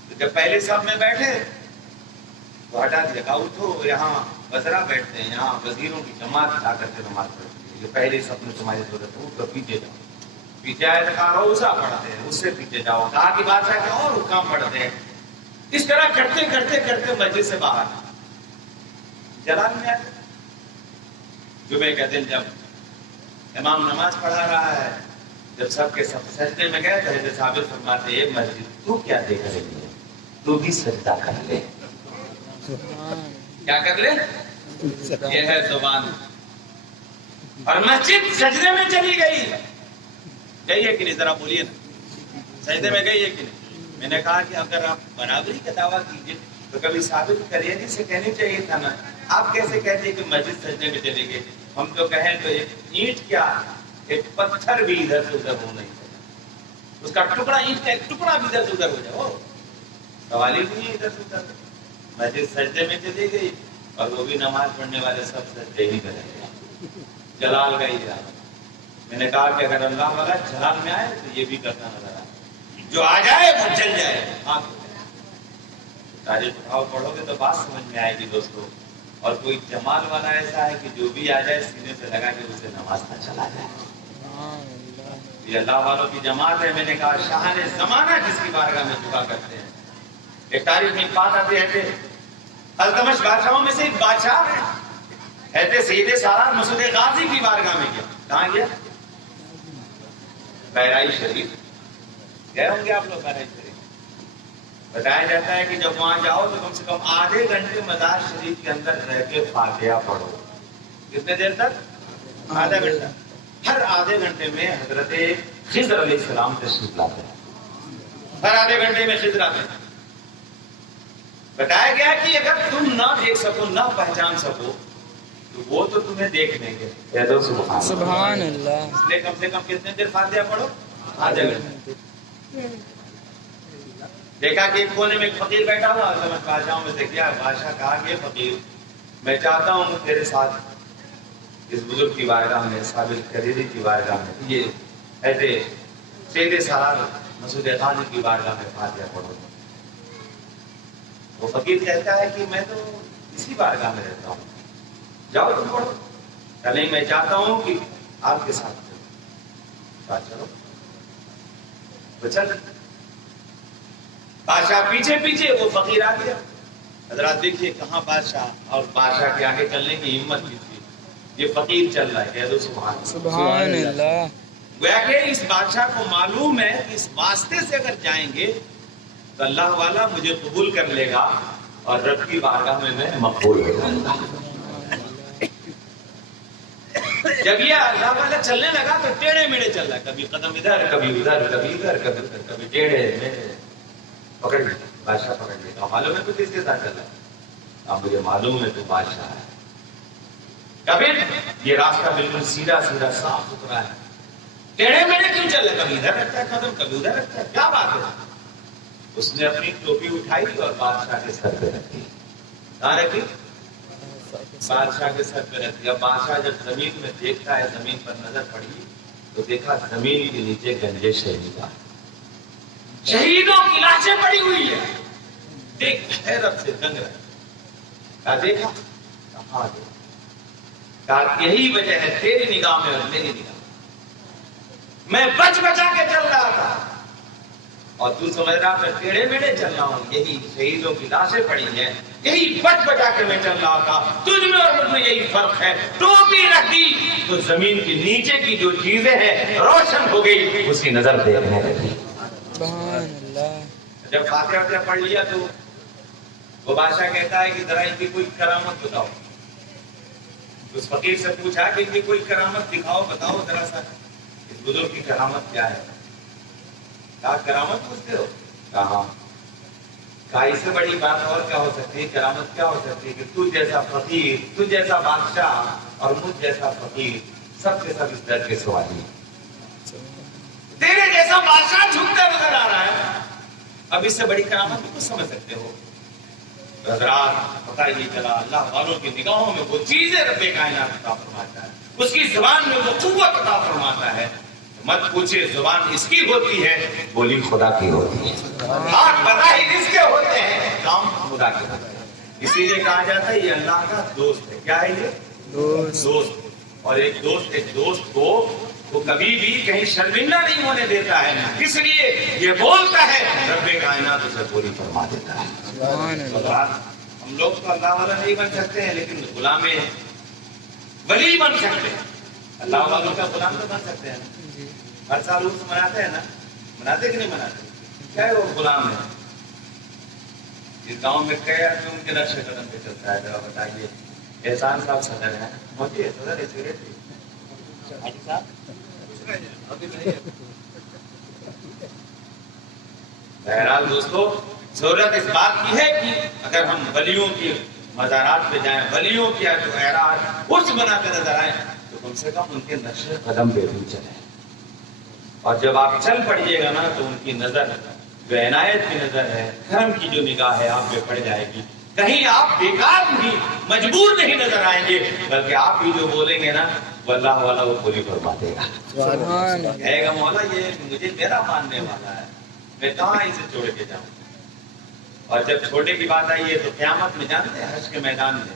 تو جب پہلے صف میں بیٹھے تو ہٹا دیا، کہا اٹھو، یہاں وزراء بیٹھتے ہیں، یہاں وزیروں کی جماعت لا کر کے نماز پڑھتی ہے، یہ پہلے صف میں تمہاری ضرورت ہے، تو پیچھے جاؤ۔ پیچھے آئے تو کہا روزہ پڑھتے ہیں، اس سے پیچھے جاؤ، کہا کہ بادشاہ کے اور حکام پڑھتے ہیں۔ اس طرح کرتے کرتے کرتے مسجد سے باہر جلال میں آئے۔ جمعے کا دن جب امام نماز پڑھا رہا ہے، جب سب کے سب سجدے میں گئے تو حضرت ثابت فرماتے ہیں مسجد تو کیا دیکھ رہی ہے، تو بھی سجدہ کر لے۔ کیا کر لے؟ یہ ہے زبان۔ اور مسجد سجدے میں چلی گئی، گئی ہے کہ نہیں؟ ذرا بولیے نا، سجدے میں گئی ہے کہ نہیں؟ میں نے کہا کہ اگر آپ برابری کا دعویٰ کیجیے تو کبھی ثابت کریے سے کہنی چاہیے تھا نا، آپ کیسے کہتے ہیں کہ مسجد سجدے میں چلی گئی؟ ہم تو کہیں تو ایک اینٹ کیا، ایک پتھر بھی ادھر سے ادھر ہو نہیں سکتا، اس کا ٹکڑا، اینٹ کا ایک ٹکڑا بھی ادھر سے ادھر ہو جائے، سوال ہی نہیں ہے ادھر سے ادھر۔ مسجد سجدے میں چلی گئی اور وہ بھی نماز پڑھنے والے سب سجدے ہی کریں گے، جلال کا ہی جلال۔ میں نے کہا کہ اگر اللہ والا جلال میں آئے تو یہ بھی کرتا نظر آئے، جو آ جائے وہ چل جائے۔ تاریخ اٹھاؤ پڑھو گے تو بات سمجھ میں آئے گی دوستو۔ اور کوئی جمال والا ایسا ہے کہ جو بھی آ جائے سینے سے لگا کے اسے نوازتا چلا جائے. یہ اللہ والوں کی جماعت ہے. میں نے کہا شاہ نے زمانہ جس کی بارگاہ میں دعا کرتے ہیں. ایک تاریخ میں بات آتے رہتے التمش بادشاہوں میں سے ایک بادشاہ ہے سید سالار مسعود غازی کی بارگاہ میں گیا. کہاں گیا؟ بہرائی شریف گئے ہوں گے آپ لوگ. بہرائی شریف بتایا جاتا ہے کہ جب وہاں جاؤ تو کم سے کم آدھے گھنٹے مزار شریف کے اندر رہ کے فاتحہ پڑھو. کتنے دیر تک؟ آدھا گھنٹہ. ہر آدھے گھنٹے میں حضرت خضر علیہ السلام تشریف لاتے ہیں. ہر آدھے گھنٹے میں خضر آتے ہیں. بتایا گیا کہ اگر تم نہ دیکھ سکو نہ پہچان سکو تو وہ تو تمہیں دیکھ لیں گے. سبحان اللہ. اس لیے کم سے کم کتنے دیر فاتحہ پڑھو؟ آدھے گھنٹے. دیکھا کہ ایک کونے میں ایک فقیر بیٹھا ہوا. التمش بادشاہوں میں سے کیا بادشاہ کہا کہ فقیر میں چاہتا ہوں تیرے ساتھ اس بزرگ کی بارگاہ میں ثابت قریری کی بارگاہ میں یہ ایسے سید سالار مسعود غازی کی بارگاہ میں فاتحہ پڑھو. وہ فقیر کہتا ہے کہ میں تو اسی بارگاہ میں رہتا ہوں. جاؤ تم پڑھو. چلیں میں چاہتا ہوں کہ آپ کے ساتھ چلو. تو چل بادشاہ پیچھے پیچھے وہ فقیر آ گیا. حضرات دیکھیے کہاں بادشاہ اور بادشاہ کے آگے چلنے کی ہمت کی تھی. یہ فقیر چل رہا ہے. کہہ دو سبحان اللہ. گویا کہ اس بادشاہ کو معلوم ہے کہ اس واسطے سے اگر جائیں گے تو اللہ والا مجھے قبول کر لے گا اور رب کی بارگاہ میں مقبول ہو جاؤں گا. جب یہ اللہ والا چلنے لگا تو ٹیڑھے میڑھے چل رہا ہے. کبھی قدم ادھر کبھی ادھر کبھی ادھر کبھی ٹیڑھے میڑھے. پکڑ لیا بادشاہ. پکڑ لیا. معلوم ہے تو کس کے ساتھ چل رہا ہے؟ اب مجھے معلوم ہے تو بادشاہ ہے. کبھی یہ راستہ بالکل سیدھا سیدھا صاف ستھرا ہے. ٹیڑھے میڑھے کیوں چل رہا ہے؟ کبھی ادھر رکھتا ہے قدم کبھی ادھر رکھتا ہے. کیا بات ہے؟ اس نے اپنی ٹوپی اٹھائی اور بادشاہ کے سر پہ رکھی. کہاں رکھی؟ بادشاہ کے سر پہ رکھی. اب بادشاہ جب زمین میں دیکھتا ہے زمین پر نظر پڑی تو دیکھا زمین کے نیچے گنجے شہیدہ شہیدوں کی لاشیں پڑی ہوئی ہے. دیکھ حیرت سے دنگ رہا. کہا دیکھا؟ کہاں دیکھا؟ کہا یہی وجہ ہے تیری نگاہ میں اور میری نگاہ میں بچ بچا کے چل رہا تھا اور تو سمجھ رہا میں ٹیڑھے میڑھے چل رہا ہوں. یہی شہیدوں کی لاشیں پڑی ہیں. یہی بچ بچا کے میں چل رہا تھا. تجھ میں اور مجھ میں یہی فرق ہے. ٹوپی رکھی تو زمین کے نیچے کی جو چیزیں ہیں روشن ہو گئی. اس کی نظر دیکھنے لگی. سبحان اللہ. جب فاتحہ پڑھ لیا تو وہ بادشاہ کہتا ہے کہ ذرا ان کی کوئی کرامت بتاؤ. اس فقیر سے پوچھا کہ ان کی کوئی کرامت دکھاؤ بتاؤ ذرا سا اس بزرگ کی کرامت کیا ہے. کہا کرامت پوچھتے ہو؟ کہا اس سے بڑی بات اور کیا ہو سکتی ہے؟ کرامت کیا ہو سکتی ہے کہ تو جیسا فقیر تو جیسا بادشاہ اور مجھ جیسا فقیر سب کے سب اس در کے سوالی. تیرے جیسا بادشاہ جھکتا نظر آ رہا ہے. اب اس سے بڑی کرامت بھی کچھ سمجھ سکتے ہو؟ حضرات پتہ یہ چلا اللہ والوں کی نگاہوں میں وہ چیزیں رب کائنات عطا فرماتا ہے. اس کی زبان میں وہ قوت عطا فرماتا ہے. مت پوچھے زبان اس کی ہوتی ہے بولی خدا کی ہوتی ہے. ہاتھ بظاہر اس کے ہوتے ہیں کام خدا کے ہوتے ہیں. اسی لیے کہا جاتا ہے یہ اللہ کا دوست ہے. کیا ہے یہ؟ دوست. اور ایک دوست کو وہ کبھی بھی کہیں شرمندہ نہیں ہونے دیتا ہے. اس لیے یہ بولتا ہے رب کائنات اسے پوری فرما دیتا ہے. ہم لوگ تو اللہ والا نہیں بن سکتے ہیں لیکن غلام ولی بن سکتے ہیں. اللہ والوں کا غلام تو بن سکتے ہیں. ہر سال عرس مناتے ہیں نا. مناتے کہ نہیں مناتے؟ کیا ہے وہ غلام ہے. اس گاؤں میں کئی آدمی ان کے نقش قدم پہ چلتا ہے. ذرا بتائیے. احسان صاحب صدر ہیں. موجود ہے صدر حاجی صاحب. بہرحال دوستو ضرورت اس بات کی ہے کہ اگر ہم ولیوں کی مزارات پہ جائیں ولیوں کی جو اعراض عرس مناتے نظر آئیں تو کم سے کم ان کے نقش قدم پہ بھی چلیں. اور جب آپ چل پڑیے گا نا تو ان کی نظر جو عنایت کی نظر ہے کرم کی جو نگاہ ہے آپ پہ پڑ جائے گی. کہیں آپ بیکار نہیں مجبور نہیں نظر آئیں گے بلکہ آپ بھی جو بولیں گے نا وہ اللہ والا وہ پوری فرما دے گا. کہے گا مولا یہ مجھے میرا ماننے والا ہے میں کہاں اسے چھوڑ کے جاؤں. اور جب چھوڑنے کی بات آئی ہے تو قیامت میں جانتے ہیں حشر کے میدان میں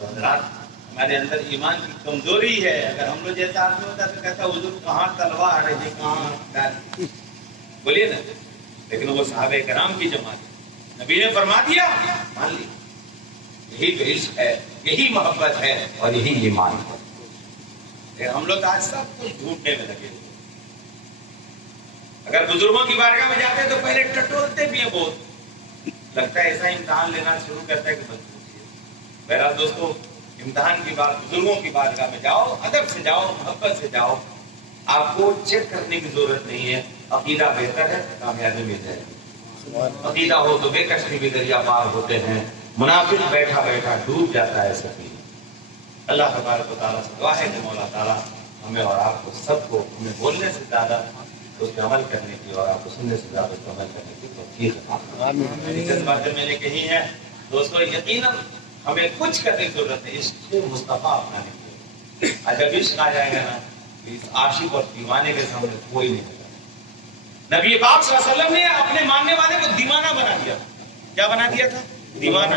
تو حضرات ہمارے اندر ایمان کی کمزوری ہے. اگر ہم لوگ جیسا آدمی ہوتا تو کہتا حضور کہاں تلوار ہے جی کہاں بولیے نا. لیکن وہ صحابہ کرام کی جماعت ہے. نبی نے فرما دیا مان لی. یہی تو عشق ہے, یہی محبت ہے اور یہی ایمان ہے. ہم لوگ آج سب کچھ ڈھونڈنے میں لگے ہوئے. اگر بزرگوں کی بارگاہ میں جاتے ہیں تو پہلے ٹٹولتے بھی ہیں بہت. لگتا ہے ایسا امتحان لینا شروع کرتا ہے کہ بس پوچھیے. بہرحال دوستو, امتحان کی بات بزرگوں کی بارگاہ میں جاؤ, ادب سے جاؤ, محبت سے جاؤ. آپ کو چیک کرنے کی ضرورت نہیں ہے. عقیدہ بہتر ہے, کامیابی مل جائے گی. عقیدہ ہو تو بے کشتی بھی دریا پار ہوتے ہیں. منافق بیٹھا بیٹھا ڈوب جاتا ہے سفینہ. اللہ تبارک و تعالیٰ سے دعا ہے کہ مولا تعالیٰ ہمیں اور آپ کو سب کو ہمیں بولنے سے زیادہ اس پہ عمل کرنے کی اور آپ کو سننے سے زیادہ اس پہ عمل کرنے کی توفیق عطا فرمائے. جس باتیں میں نے کہی ہیں دوستو, یقیناً ہمیں کچھ کرنے کی ضرورت ہے عشق مصطفیٰ اپنانے کی. جب عشق آ جائے گا نا, اس عاشق اور دیوانے کے سامنے کوئی نہیں ہوگا. نبی پاک صلی اللہ علیہ وسلم نے اپنے ماننے والے کو دیوانہ بنا دیا. کیا بنا دیا تھا؟ دیوانہ.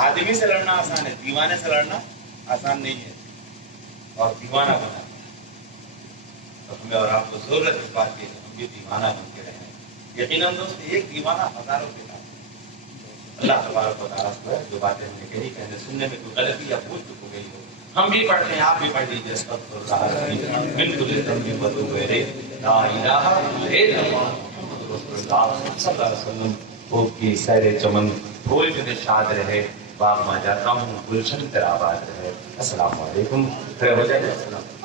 آدمی سے لڑنا آسان ہے, دیوانے سے لڑنا آسان نہیں ہے. اور دیوانہ بنا. تو ہمیں اور آپ کو ضرورت اس بات کی ہم بھی دیوانہ بن کے رہیں. یقیناً دوست ایک دیوانہ ہزاروں کے ساتھ. اللہ تبارک و تعالیٰ سے جو باتیں ہم نے کہی کہنے سننے میں کوئی غلطی یا بھول چک ہو گئی ہو, ہم بھی پڑھتے ہیں, آپ بھی پڑھ لیجیے. بالکل لا الہ الا اللہ محمد رسول اللہ صلی اللہ علیہ وسلم. خوب کی سیر چمن پھول کے نشاد رہے, باغ میں جاتا ہوں گلشن تر آباد رہے. السلام علیکم. خیر ہو جائے. السلام.